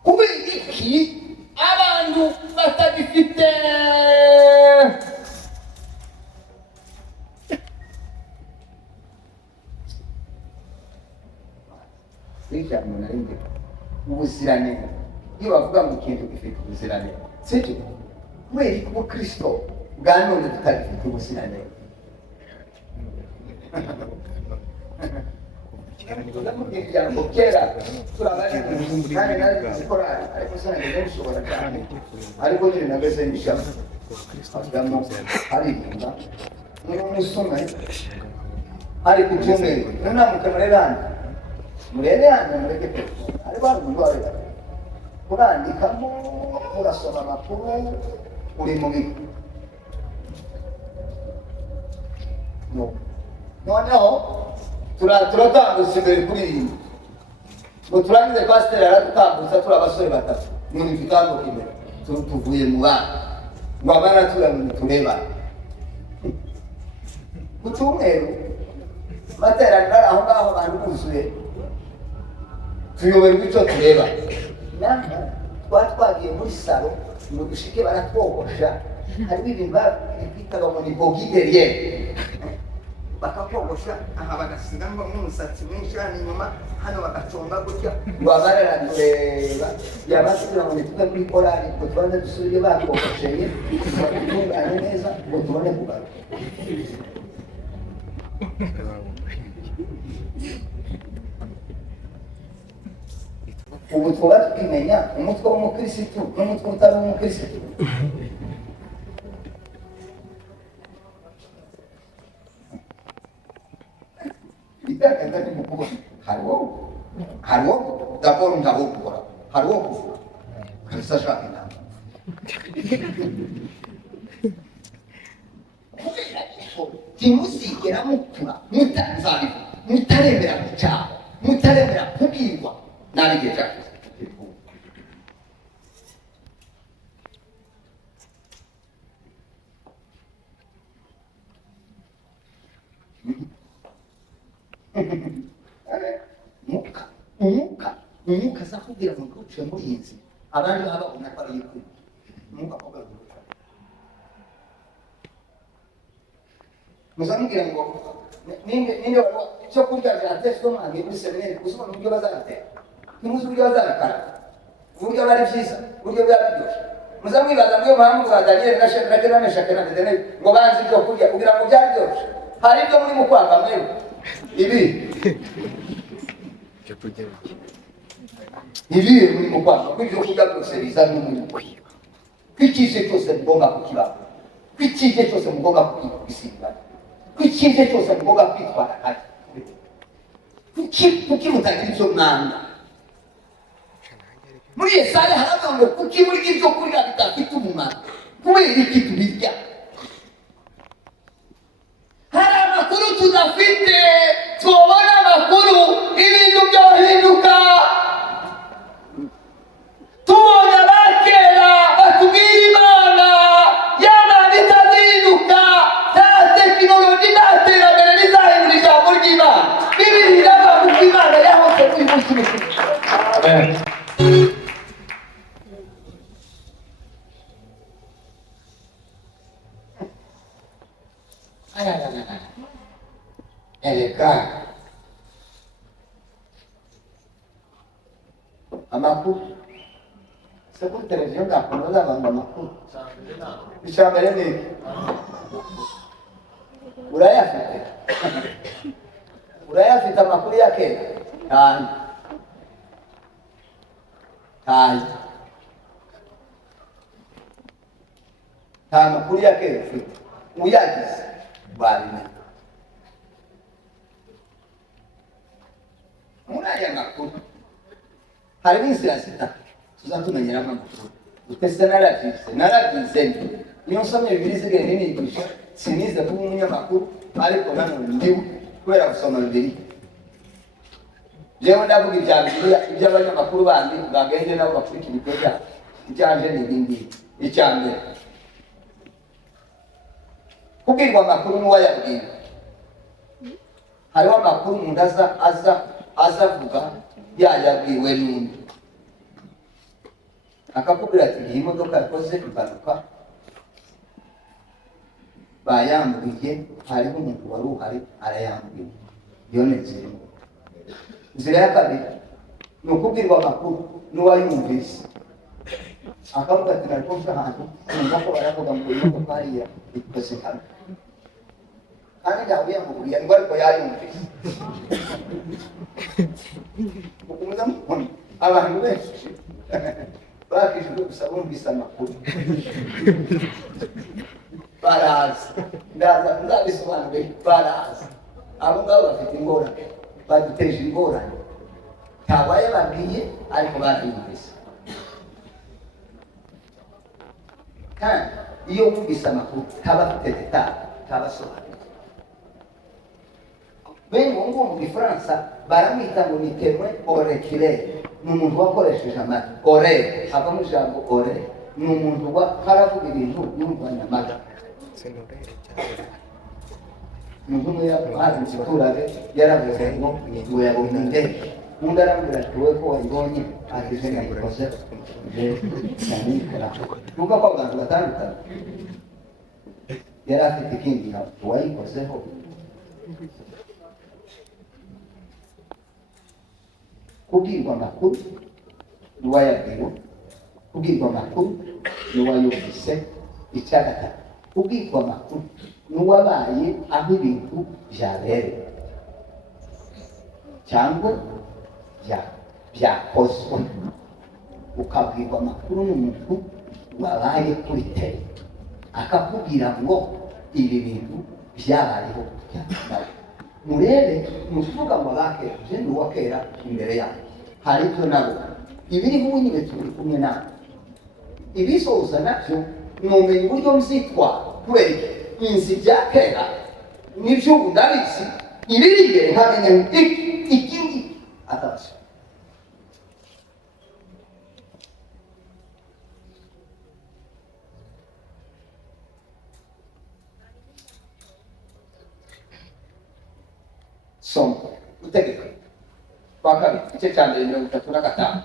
Kubera iki abantu batagifite ijambo narindi ubuziranenge. Iyo bavuga ngo ikintu gifite ubuziranenge, sicyo? Kubera ko ubukristo bwa none tutagifite ubuziranenge. kugira ngo kera turabari kandi nari gukora ariko sinageze gushobora cyane ariko nyine nageze nishaka agamo aririmba n'umusoma ari ku cyumweru nanamuka murebe hano mureke ari bantu bareba urandikamo urasoma amakuru uri mu bigo noneho turatambutse imbere kuri iyi ngo turangize pasiteri aradutambutsa turi abasore batatu none tutambuka imbere tuvuye mu bana ngo abana turebana ku cyumweru materaniro ari aho ngaho abantu buzuye tuyoberwa icyo tureba twari twagiye muri salo ngo dushike baratwogosha hariho ibintu bitaga ngo ni bogideriyeri bakakogosha aha bagasigamo n'umusatsi mwinshi hano inyuma hano bagaconga gutya ngo abararandureba yabasubira ngo nitwe muri korali ngo tubanze dusubire bakogosheye batunganye neza ngo tubone kugaruka ubu twaba tukimenya umutwe w'umukirisitu n'umutwe utari umukirisitu itakaza n'umukuru hariho daboro ngabo gukora hariho kuvura kristo ashaka inama timusigera mukura mutaremera gucyaha mutaremera kubwirwa nabigiye cyane umwuka azakubwira ngo ntuciye muri iyi nzira abandi baba babona ko ari iy'ukuri umwuka akubwira ngo muzamubwira ngo ninde icyo kurya byatetswe mwange muri seminari uzibona uburyo bazabiteka ntimuzi uburyo bazabikara uburyo bari byiza uburyo biba biryoshye muzamwibaza ngo iyo mpamvu ba daniyeli na shadrake na meshake na abedenego ngo banze ibyo kurya kugira ngo byari byoroshye hari ibyo muri mu kwanga mwewe ibi ibihe muri mu kwanga ko ibyo kurya byose biza n'umuriro kw'ikize cyose mugomba kukibaho kw'ikize cyose mugomba kugisimba kw'ikize cyose mugomba kwitwara kare kuki mutagira ibyo mwanga muri Yesaya haravuga ngo kuki muri ibyo kurya bidafite umumaro kubera iki tubirya hari amakuru tudafite tubona amakuru ibintu byohinduka tubona abakera batubwira imana y'amana itazinduka nta tekinoloji nta terambere rizahindura ijambo ry'imana bibiri n'abantu bw'imana yahose kuri munsi mukuru erega amakuru se kuri televiziyo ngakunda bazabanga amakuru icya mbere ni iki urayafite amakuru ya kera nta makuru ya kera ufite uyagize wabimenya muri aya makuru harimo inzira zitatu tuzatumenyeramo amakuru utese narabyize niyo nsomye bibiri zigenda ninigisha sinize kuba umunyamakuru ariko nanone ndiwe kubera gusoma bibiri jewe ndavuga ibya bibiliya iby'abanyamakuru bandi bagende nabo bakurikira ibyo byabo icyanje ni ibindi icya mbere kubwirwa amakuru n'uwayabwira hariho amakuru umuntu aza avuga yayabwiwe n'undi akakubwira ati iyi modoka yakoze impanuka bayambwiye hariho umuntu wari uhari arayambwiye iyo ni inzira ya kabiri ni ukubwirwa amakuru n'uwayumvise akavuga ati nari kumva ahantu numva ko baravuga ngo iyi modoka hariya ikoze hano kandi yamubwiye ngo ariko yayumvise mukomeza mubona abantu benshi bakijwe gusa bumvise amakuru baraza nzabisobanure baraza abo ngabo bafite ingorane baduteje ingorane ntawaye babwiye ariko bariyumvise kandi iyo wumvise amakuru ntaba afite detaye ntaba asobanuye bene uwo nguwo mu gifaransa baramwita ngo ni témoin oraiculaire ni umuntu wakoresheje amata orere havamo ijambo orere ni umuntu karavuga ibintu yumvanya amata umuntu umwe yahaje mu giturage yaravuze ngo yabonye indege undi arambwira ati wowe ko wayibonye ati je nayikoze je nayikora nuko ko abantu batandukanye yari afite ikindi wayikozeho kubwirwa amakuru n'uwayabwiwe kubwirwa amakuru n'uwayumvise icya gatatu kubwirwa amakuru n'uwabaye aho ibintu byabereye cyangwa byakozwe ukabwirwa amakuru n'umuntu wabaye kuri tele akakubwira ngo ibi bintu byabayeho nawe murebe ni ukuvuga ngo abakera je ndi uwa kera imbere yanyu hari ibyo nabo ibiriho ubu nyine turi kumwe nawe ibisoza nabyo numenya uburyo mzitwara kubera inzi bya kera n'iby'ubu ndabizi ibiri imbere nkamenya iki atazi somo gutegeka kwa kabiri igice cya mbere 35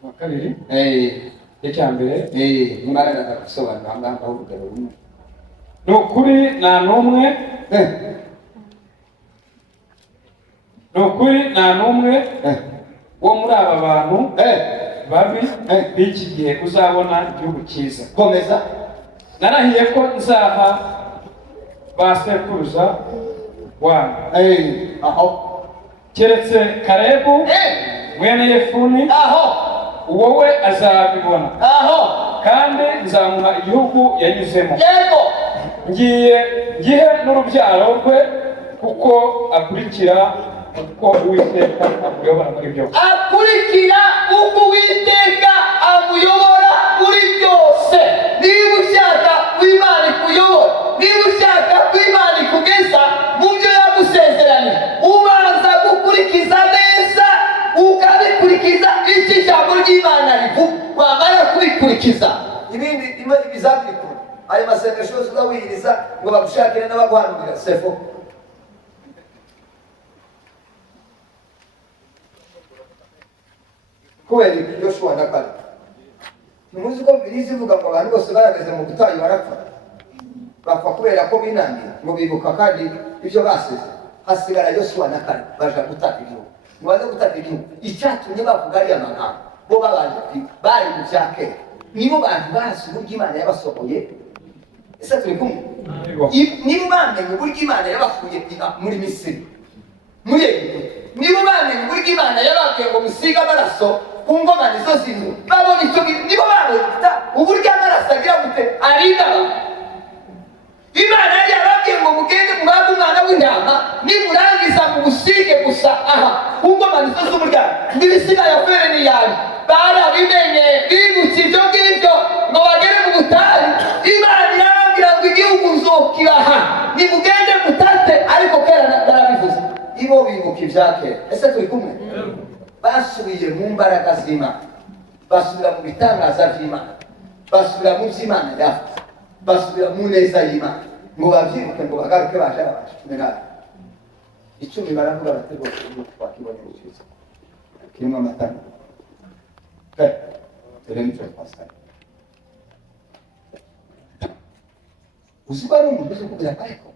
kwa kabiri igice cya mbere mwaranaga gusobanura ahangaha aho urugero rumwe ni ukuri nta n'umwe wo muri aba bantu babi b'iki gihe uzabona igihugu cyiza komeza narahiye ko nzaha ba sekuruza wanyu aho keretse Kalebu mwene Yefune wowe azabibona kandi nzamuha igihugu yanyuzemo ngiye gihe n'urubyaro rwe kuko akurikira uko Uwiteka amuyobora muri byose akurikira uko Uwiteka amuyobora muri byose niba ushaka kw'Imana ikuyobora niba ushaka kw'Imana ikugeza mu byo yagusezeranije ubanza gukurikiza neza ukabikurikiza icyo ijambo ry'Imana rivuga wamara kubikurikiza ibindi bizakurikira ayo masengesho yose uzawihiriza ngo bagushakire n'abaguhanurira sefo kubera Yoshua na Kalebu ntimuzi ko Bibiliya ivuga ngo abantu bose barageze mu butayu barapfa bapfa kubera ko binangiye ngo bibuka kandi ibyo basize hasigara Yoshua na Kalebu baja gutaka igihugu ntibaze gutaka igihugu icyatumye bavuga ariya magambo bo babanje bari mu bya kera nibo bantu bazi uburyo Imana yabasohoye ese turi kumwe nibo bamenye uburyo Imana yabakuye muri Misiri muri Egiputa nibo bamenye uburyo Imana yababwiye ngo musige amaraso ku ngoma nizo zintu babona icyo nibo babonye uburyo amaraso agira gute arinda Imana yari yababwiye ngo mugende mubage umwana w'intama nimurangiza mubusige gusa aha ku ngoma nizo z'umuryango n'ibisiga ya fere ni yanyu barabimenye bibutse ibyo ngibyo ngo bagere mu butayu Imana irababwira ngo igihugu nzokibaha nimugende mutate ariko kera narabivuze ibo bibuka ibya kera ese turi kumwe basubiye mu mbaraga z'Imana basubira mu bitangaza by'Imana basubira mu by'Imana yavuze basubira mu neza y'Imana ngo babyibuke ngo bagaruke baje babashe kumenana icumi baravuga bati rwose twakibonye cyiza kirimo amatara dore nicyo twasanga uziko ari umuntu uzi kubwira ko ariko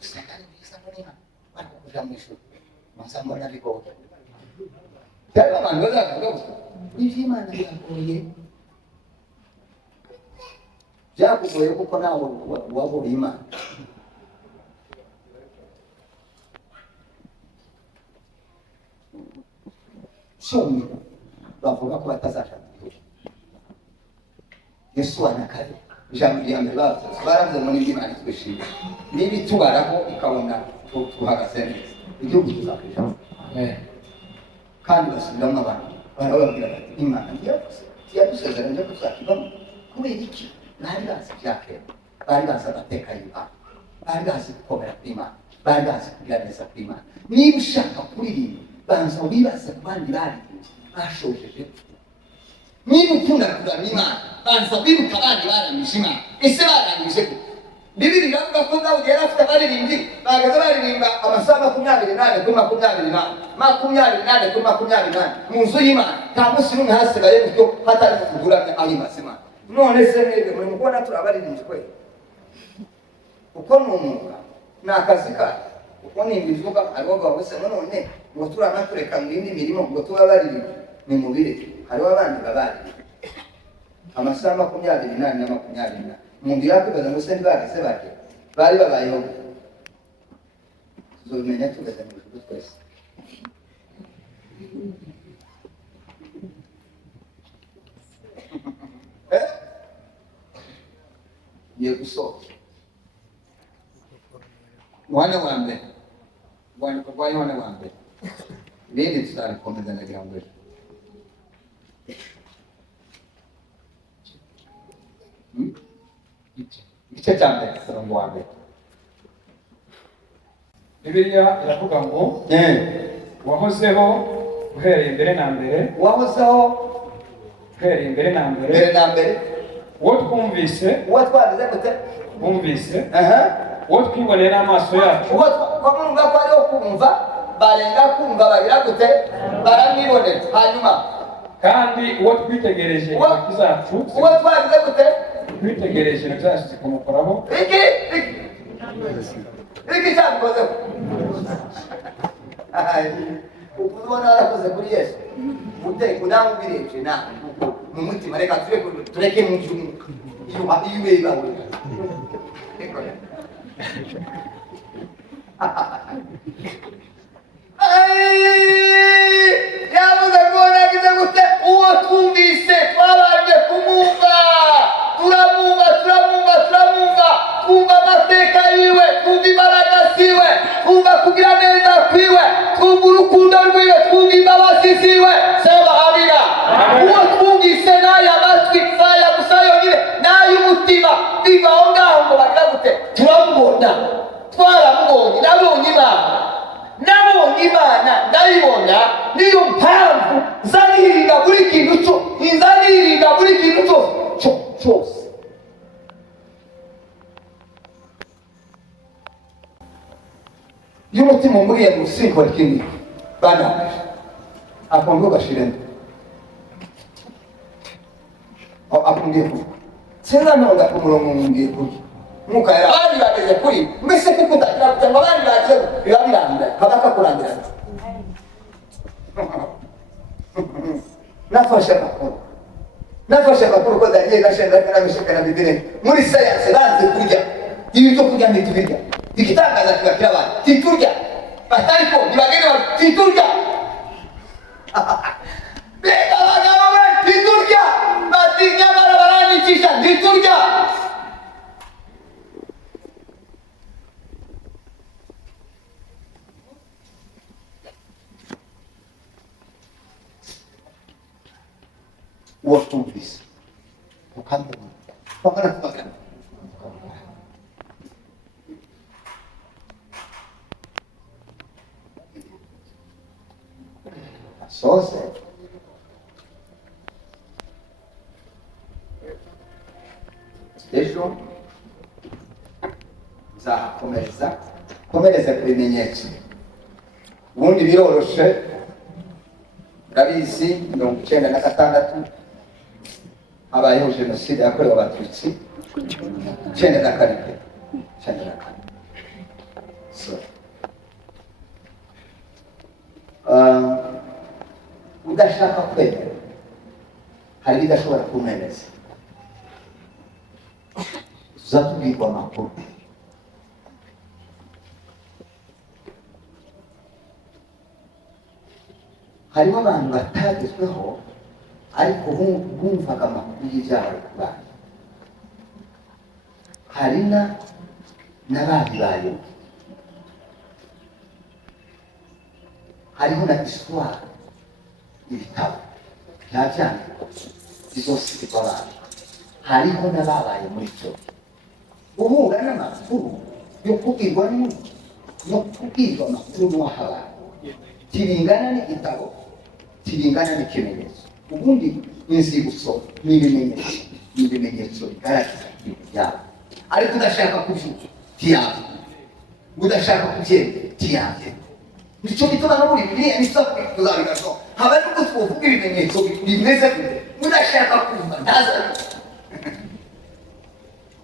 usanga ari mwiza muri hano bari kuja mu ishuri masamba na bigoye cyangwa abantu bazavuga gusa iby'Imana biragoye byakugoye kuko nawe wagoye Imana cumi bavuga ko batazashaka igihugu. Yesu anakare ijambo rya mbere baravuze ngo nibwo Imana itwishimiye niba itubaraho ikabona tuhagaze neza igihugu tuzakwishyura. Kandi basubiramo abantu barababwira bati Imana ntiyadusezeranyije ko tuzakivamo. Kubera iki? Bari bazi ibya kera, bari bazi amateka y'Imana, bari bazi gukomera kw'Imana, bari bazi kugira neza kw'Imana. Niba ushaka kuririmba banza wibaze ku bandi baririmbye bashojeje. Niba ukunda kuramya Imana banza wibuka abandi baramije Imana. Ese barangije gute? Bibiri iravuga ko Dawudi yari afite abaririmbyi bahagaze baririmba amasaha 28 kuri 28 kuri 28 mu nzu y'Imana. Nta munsi n'umwe hasigaye gutyo hatari mu kuguramya ahimbaza Imana. None se mwebwe muri mubona turi abaririmbyi kwe? Uko ni umwuga ni akazi kacu. Uko ni ibivuga hariho bawese none ngo turanatureka mu indi mirimo ngo tuba baririmbyi ni mubire. Hariho abandi babaririmba amasaha 28 na 28 umuntu yakwibaza ngo se ntibageze bake bari babayeho. Tuzomenya tugeze mu ijuru twese. Ye gusohoka Yohana wa mbere rwandiko rwa Yohana wa mbere ibindi tuzabikomeza nagira ngo ejo. Igice cya mbere umurongo wa mbere Bibiliya iravuga ngo wahozeho uhereye mbere na mbere, wahozeho uhereye mbere na mbere, mbere na mbere, uwo twumvise, uwo twagize gute twumvise, uwo twiboneye n'amaso yacu, uwo twumva ko ariho kumva barenga kumva bagira gute baramwibonera. Hanyuma kandi uwo twitegereje intoki zacu, uwo twagize gute twitegereje intoki zacu zikamukoraho. Iki cyabikozeho ubona warakoze kuri Yesu uteko nawe ubirebye nawe mu mutima. Reka tureke mu juru iyo ubebawe yavuze ko nagize gute uwo twumvise twabanje kumwumva turamwumva twumva amateka yiwe, twumva imbaraga ziwe, twumva kugira neza kwiwe, twumva urukundo rwiwe, twumva imbabazi ziwe. Sema amina. Uwo twumvise n'aya matwi saya gusa yonyine n'ay'umutima biva aho ngaho ngo bagira gute turamubona twaramubonye. Nabonye Imana ndayibona. Niyo mpamvu nzanirinda buri kintu cyose. Iyo umutima umuriye mu rusingo rw'ikindi bana akunda ugashiremo akundiye kuvuga sinzanonga ku murongo nkundiye kurya mwuka yari abandi bageze kuri mbese kuko utagira kugira ngo abandi bageze biba birangira haba kakurangirana. Nafashe amakuru ko Daniel gashenga kanabishaka na Bibiliya muri sayanse banze kurya ibi byo kurya ntitubirya. Igitangaza kibakira abantu titurya batari ko ntibagende titurya. Bega abagabo we titurya bati nyamara baranikisha titurya. Uwo twumvise ukamubona bakana soze ejo nzakomereza ku bimenyetso. Ubundi biroroshe urabizi 1996 habayeho jenoside yakorewe Abatutsi 1994. Udashaka kwemera hari ibidashobora kumwemeza. Uzatubwirwa amakuru. hariho abantu batagezweho ariko bumvaga amakuru y'ibyabaye ku bana. Hari n'ababibayeho. Hariho na histoire, ibitabo byabyandikwa bizositirwa abantu. Hariho n'ababaye muri cyo uhura n'amakuru yo kubwirwa no kubwirwa amakuru n'uwahabaye. Tibingana n'igitabo, tibingana n'ikimenyetso. Ubundi inzibutso n'ibimenyetso bigaragaza ibintu byabo. Ariko udashaka kuvuga tiyaje, udashaka kubyemera tiyaje. Nicyo bituma no muri Bibiliya tuzabigarukaho. Haba n'ubwo twovuga ibimenyetso bimeze gute, udashaka kumva ntazabimenya.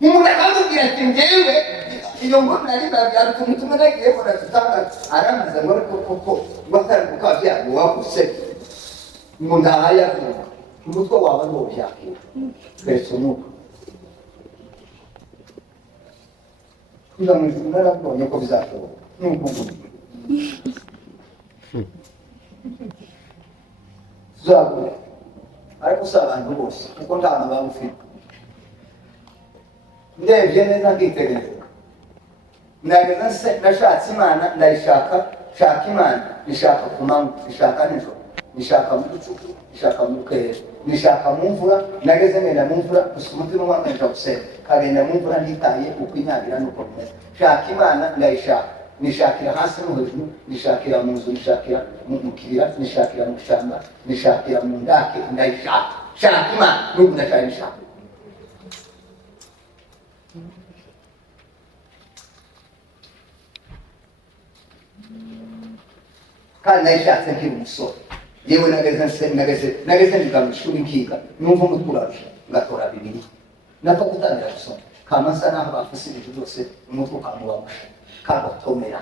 Umuntu akamubwira ati njyewe iyo ngo nari babyara utuntu tumwe nagiye mbona tutanga aramaze ngo ariko koko ngo atari gukabya ngo waguse ngo ndahayavuga umutwe wawe ngo byakira twese nuko ndamwe narabonye ko bizashoboka nuko zabure ariko si abantu bose kuko nta mabanga ufite. Ndebye neza nditegereza nageza nashatse Imana ndayishaka, shaka Imana nishaka ku manywa, nishaka nijoro, nishaka mu gicuku, nishaka mu kwezi, nishaka mu mvura. Nageze ngenda mu mvura gusa umutima wanjye nja gusenga, kagenda mu mvura nditaye uko inyagira nuko bimeze. Shaka Imana ndayishaka, nishakira hasi no hejuru, nishakira mu nzu, nishakira mu kibira, nishakira mu shamba, nishakira mu ndake, ndayishaka. Shaka Imana n'ubu ndashaka. Kandi nayishatse nkiri umusore. Yewe nageze niga mu ishuri nkiga, numva umutwe urarusha ngatora Bibiliya. Napfa gutangira gusoma kamasa naho bafuse ibintu byose umutwe ukamubamusha kagotomera.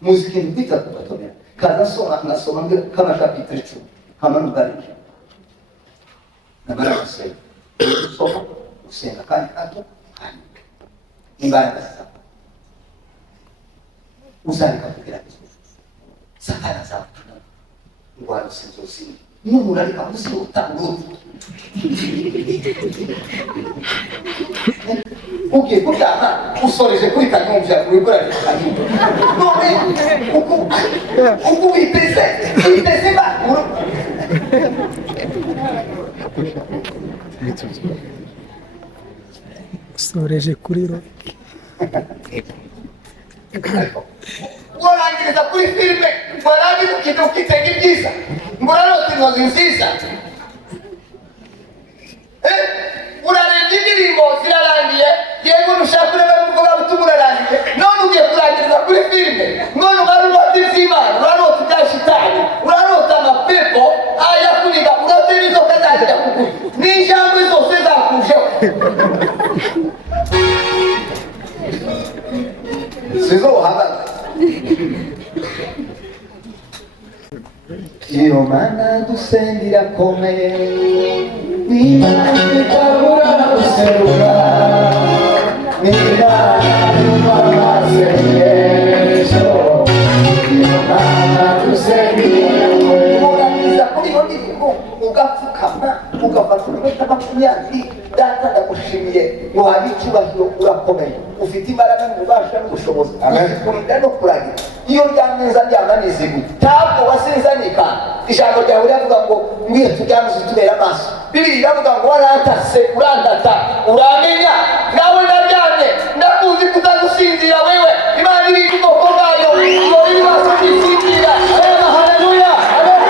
Muzi ikintu twita kugotomera? Ngasoma k'amashapitire 10 kamanugarije namara gusenga, usoma usenga kandi gato hanyuma imbaraga zawe uzareka kugerageza. Satana azakutuna ingwara sinzozi n'umuntu ariko amusiruta uruti ugiye kuryama usoreje kuri kanyumvya wibura kanyumvya none uko witeze ba usoreje kuri ro warangiriza kuri filime, warangiza ikintu ukitega ibyiza, murarota inkozi nziza. Urarenga indirimbo zirarangiye, yego nushaka urebe n'umvuga butumwa urarangiye, none ugiye kurangiriza kuri filime, none urarota iby'Imana, urarota ibya shitani, urarota amapepo aya kuriga, urota n'inzoka zajya kugura, n'injangwe zose zakujeho. Sizohabaga. Iyo Mana dusengera komeye, n'Imana itabura guseruka, n'Imana y'amasengesho, iyo Mana dusengera komeye. Urangiza kuri iyo ndirimbo ugapfukama ugafata iminota 20, data ndagushimiye ngo hari icyubahiro, urakomeye, ufite imbaraga n'ububasha n'ubushobozi, kurinda no kuragira. Iyo ryameza ryamanizigu ntabwo wasinzanika. Ijambo ryawe riravuga ngo mwiye tujyamuze tubera amaso. Bibiliya iravuga ngo warantase urandata uramenya, nawe ndaryamye ndakuzi kutagusinzira wewe. Imana iri ubwoko bwayo ngo ibibazo bisinzira. Haleluya,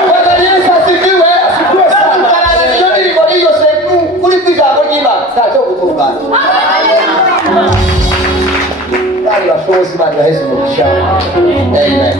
Bwana Yesu asifiwe. Iyo ndirimbo yose kuri kw'ijambo ry'Imana ntacyo gutungana. Bashobozi Imana yaheze umugisha. Amen.